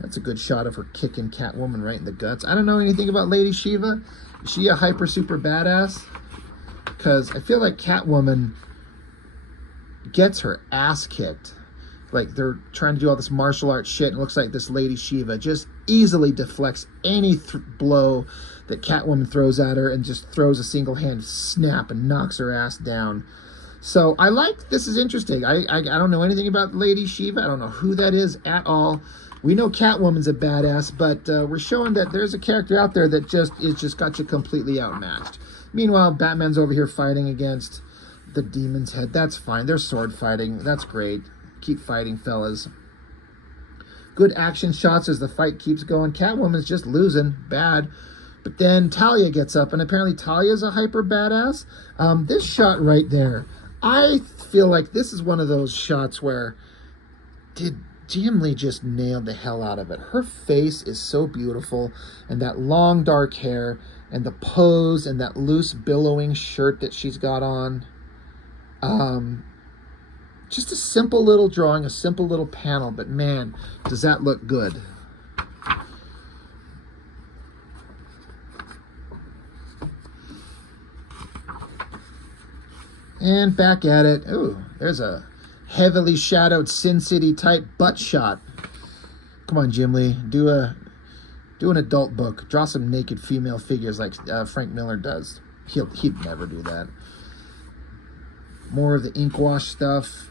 That's a good shot of her kicking Catwoman right in the guts. I don't know anything about Lady Shiva. Is she a hyper super badass? Because I feel like Catwoman gets her ass kicked. Like, they're trying to do all this martial arts shit, and it looks like this Lady Shiva just easily deflects any blow that Catwoman throws at her, and just throws a single hand snap and knocks her ass down. So I like, this is interesting. I don't know anything about Lady Shiva. I don't know who that is at all. We know Catwoman's a badass, but we're showing that there's a character out there that just got you completely outmatched. Meanwhile, Batman's over here fighting against the demon's head. That's fine. They're sword fighting. That's great. Keep fighting, fellas. Good action shots as the fight keeps going. Catwoman's just losing bad. But then Talia gets up, and apparently Talia's a hyper badass. This shot right there, I feel like this is one of those shots where Jim Lee just nailed the hell out of it. Her face is so beautiful, and that long dark hair, and the pose, and that loose billowing shirt that she's got on. Just a simple little drawing, a simple little panel, but man, does that look good. And back at it. Ooh, there's a heavily shadowed Sin City type butt shot. Come on, Jim Lee, do an adult book. Draw some naked female figures like Frank Miller does. He'd never do that. More of the ink wash stuff.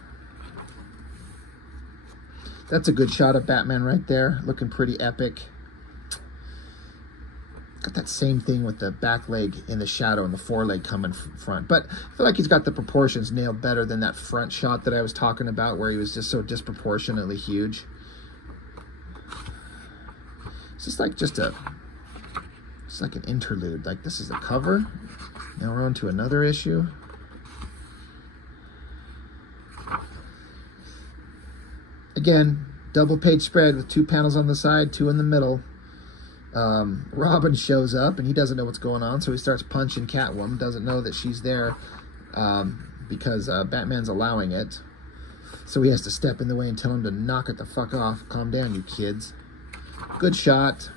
That's a good shot of Batman right there, looking pretty epic. Got that same thing with the back leg in the shadow and the foreleg coming front. But I feel like he's got the proportions nailed better than that front shot that I was talking about, where he was just so disproportionately huge. It's just like it's like an interlude. Like, this is the cover. Now we're on to another issue. Again, double page spread with 2 panels on the side, 2 in the middle. Robin shows up, and he doesn't know what's going on, so he starts punching Catwoman. Doesn't know that she's there because Batman's allowing it. So he has to step in the way and tell him to knock it the fuck off. Calm down, you kids. Good shot.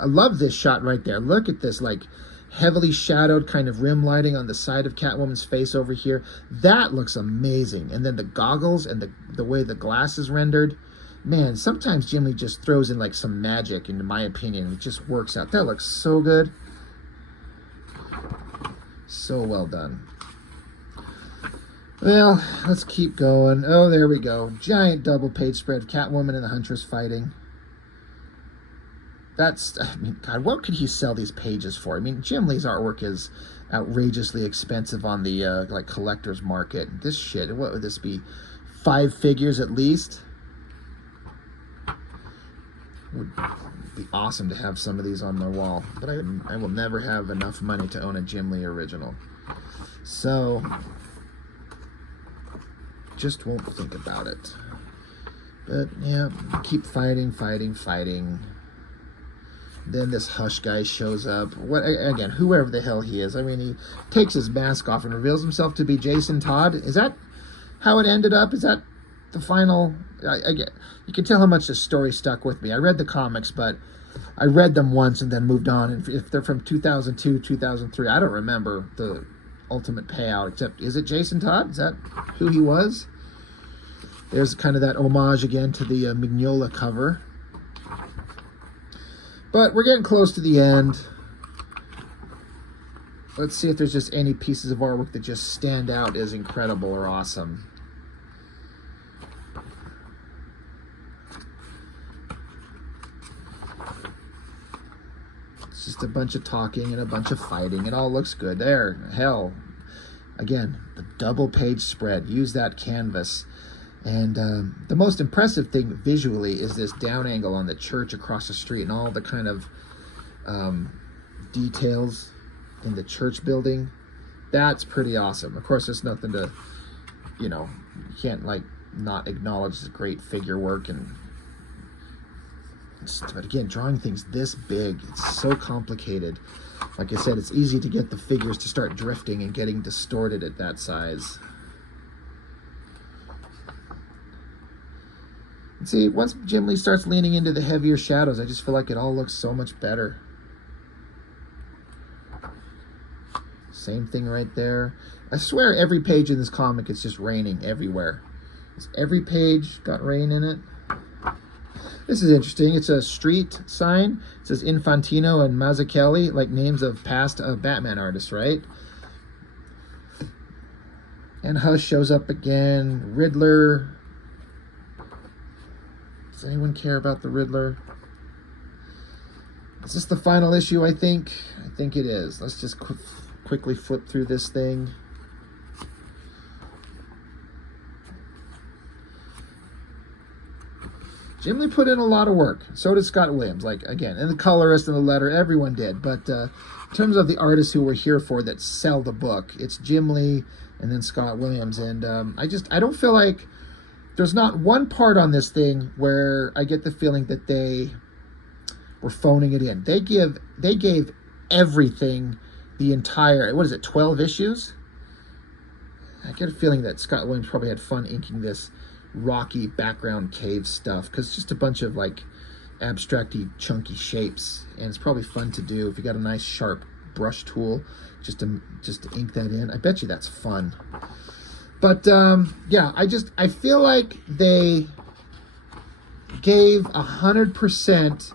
I love this shot right there. Look at this, like, heavily shadowed kind of rim lighting on the side of Catwoman's face over here. That looks amazing. And then the goggles and the way the glass is rendered. Man, sometimes Jim Lee just throws in like some magic, in my opinion. It just works out. That looks so good. So well done. Well, let's keep going. Oh, there we go. Giant double page spread of Catwoman and the Huntress fighting. That's, I mean, God, what could he sell these pages for? I mean, Jim Lee's artwork is outrageously expensive on the like collector's market. This shit, what would this be? 5 figures at least. Would be awesome to have some of these on my wall, but I will never have enough money to own a Jim Lee original. So just won't think about it. But yeah, keep fighting. Then this Hush guy shows up. What again? Whoever the hell he is. I mean, he takes his mask off and reveals himself to be Jason Todd. Is that how it ended up? Is that the final? You can tell how much the story stuck with me. I read the comics, but I read them once and then moved on. And if they're from 2002, 2003, I don't remember the ultimate payout. Except, is it Jason Todd? Is that who he was? There's kind of that homage again to the Mignola cover. But we're getting close to the end. Let's see if there's just any pieces of artwork that just stand out as incredible or awesome. It's just a bunch of talking and a bunch of fighting. It all looks good. There, hell. Again, the double page spread. Use that canvas. And the most impressive thing visually is this down angle on the church across the street and all the kind of details in the church building. That's pretty awesome. Of course, there's nothing to, you can't like not acknowledge the great figure work. But again, drawing things this big, it's so complicated. Like I said, it's easy to get the figures to start drifting and getting distorted at that size. And see, once Jim Lee starts leaning into the heavier shadows, I just feel like it all looks so much better. Same thing right there. I swear every page in this comic it's just raining everywhere. Every page got rain in it. This is interesting. It's a street sign. It says Infantino and Mazzucchelli, like names of past Batman artists, right? And Hush shows up again. Riddler. Does anyone care about the Riddler? Is this the final issue, I think? I think it is. Let's just quickly flip through this thing. Jim Lee put in a lot of work. So did Scott Williams. Like, again, and the colorist and the letter, everyone did. But in terms of the artists who we're here for that sell the book, it's Jim Lee and then Scott Williams. And I don't feel like there's not one part on this thing where I get the feeling that they were phoning it in. They gave everything the entire, 12 issues? I get a feeling that Scott Williams probably had fun inking this rocky background cave stuff because it's just a bunch of like abstracty chunky shapes, and it's probably fun to do if you got a nice sharp brush tool just to ink that in. I bet you that's fun. But yeah, I feel like they gave 100%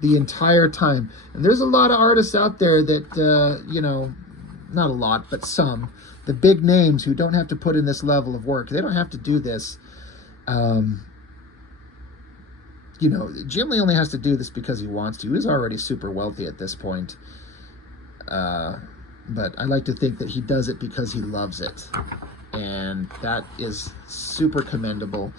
the entire time. And there's a lot of artists out there that, not a lot, but some, the big names who don't have to put in this level of work. They don't have to do this. Jim Lee only has to do this because he wants to. He's already super wealthy at this point. But I like to think that he does it because he loves it. And that is super commendable.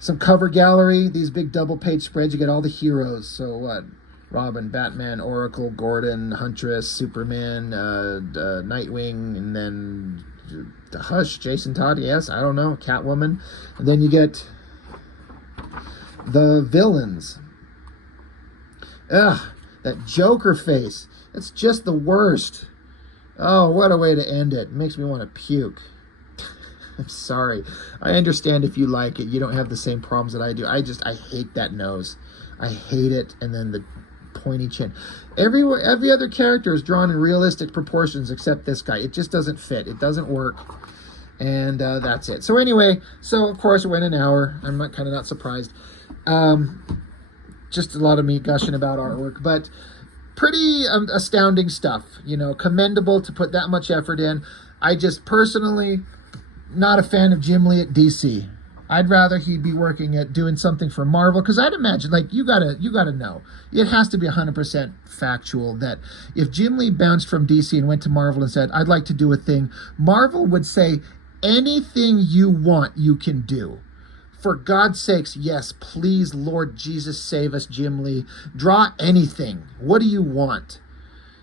Some cover gallery, these big double page spreads, you get all the heroes. So what? Robin, Batman, Oracle, Gordon, Huntress, Superman, Nightwing, and then the Hush, Jason Todd, yes, I don't know, Catwoman. And then you get the villains. Ugh, that Joker face. It's just the worst. Oh, what a way to end it. It makes me want to puke. I'm sorry. I understand if you like it. You don't have the same problems that I do. I hate that nose. I hate it. And then the pointy chin. Every other character is drawn in realistic proportions except this guy. It just doesn't fit. It doesn't work. And that's it. So anyway, of course it went an hour. I'm kind of not surprised. Just a lot of me gushing about artwork. But pretty astounding stuff. Commendable to put that much effort in. I just personally not a fan of Jim Lee at DC. I'd rather he be working at doing something for Marvel, because I'd imagine, like, you gotta know, it has to be 100% factual that if Jim Lee bounced from DC and went to Marvel and said, I'd like to do a thing, Marvel would say, anything you want, you can do. For God's sakes, yes, please, Lord Jesus, save us, Jim Lee. Draw anything. What do you want?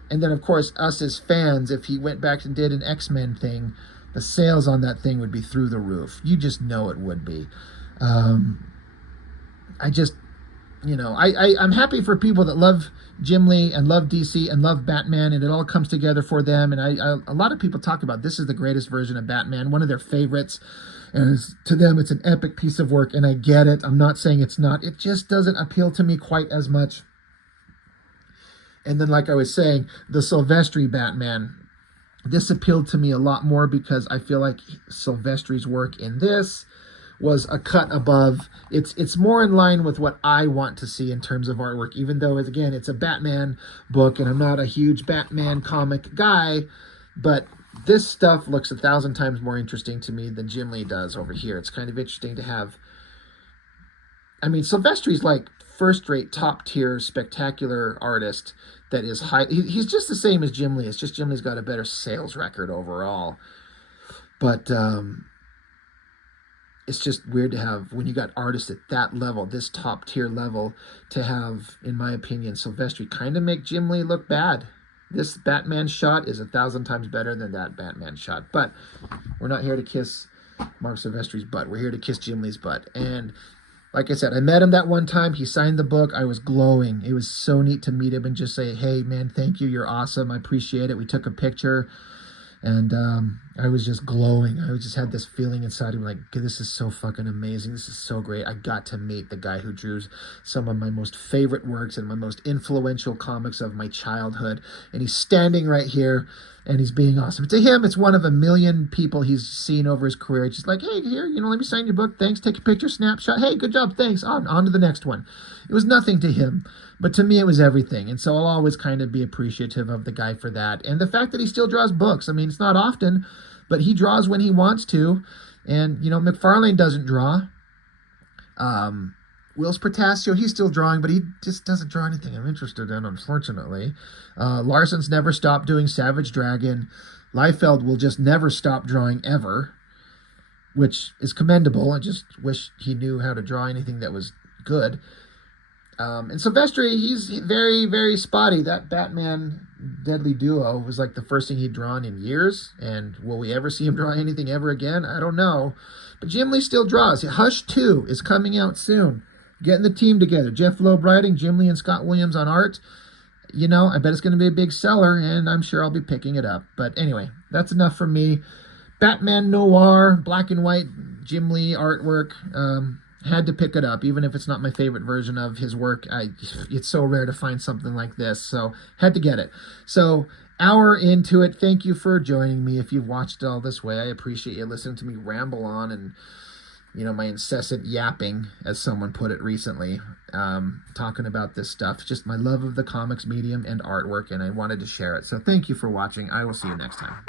And then, of course, us as fans, if he went back and did an X-Men thing, the sales on that thing would be through the roof. You just know it would be. I just, I'm happy for people that love Jim Lee and love DC and love Batman, and it all comes together for them. And a lot of people talk about this is the greatest version of Batman, one of their favorites. And to them, it's an epic piece of work, and I get it. I'm not saying it's not. It just doesn't appeal to me quite as much. And then, like I was saying, the Silvestri Batman, this appealed to me a lot more because I feel like Silvestri's work in this was a cut above. It's more in line with what I want to see in terms of artwork, even though, again, it's a Batman book, and I'm not a huge Batman comic guy, but this stuff looks 1,000 times more interesting to me than Jim Lee does over here. It's kind of interesting to have. I mean, Silvestri's like first-rate, top-tier, spectacular artist that is high. He's just the same as Jim Lee. It's just Jim Lee's got a better sales record overall. But it's just weird to have, when you got artists at that level, this top-tier level, to have, in my opinion, Silvestri kind of make Jim Lee look bad. This Batman shot is 1,000 times better than that Batman shot. But we're not here to kiss Mark Silvestri's butt. We're here to kiss Jim Lee's butt. And like I said, I met him that one time. He signed the book. I was glowing. It was so neat to meet him and just say, hey, man, thank you. You're awesome. I appreciate it. We took a picture. And I was just glowing. I just had this feeling inside of me like, this is so fucking amazing. This is so great. I got to meet the guy who drew some of my most favorite works and my most influential comics of my childhood. And he's standing right here, and he's being awesome. To him, it's one of a million people he's seen over his career. It's just like, hey, here, let me sign your book. Thanks. Take a picture, snapshot. Hey, good job. Thanks. On to the next one. It was nothing to him. But to me, it was everything. And so I'll always kind of be appreciative of the guy for that. And the fact that he still draws books. I mean, it's not often, but he draws when he wants to. And, McFarlane doesn't draw. Will's Protasio, he's still drawing, but he just doesn't draw anything I'm interested in, unfortunately. Larson's never stopped doing Savage Dragon. Liefeld will just never stop drawing ever, which is commendable. I just wish he knew how to draw anything that was good. And Silvestri, he's very, very spotty. That Batman Deadly Duo was like the first thing he'd drawn in years. And will we ever see him draw anything ever again? I don't know. But Jim Lee still draws. Hush 2 is coming out soon. Getting the team together. Jeff Loeb writing, Jim Lee and Scott Williams on art. I bet it's going to be a big seller, and I'm sure I'll be picking it up. But anyway, that's enough from me. Batman Noir, black and white, Jim Lee artwork. Had to pick it up, even if it's not my favorite version of his work. It's so rare to find something like this, so had to get it. So, hour into it, thank you for joining me. If you've watched it all this way, I appreciate you listening to me ramble on and, my incessant yapping, as someone put it recently, talking about this stuff. Just my love of the comics medium and artwork, and I wanted to share it. So thank you for watching. I will see you next time.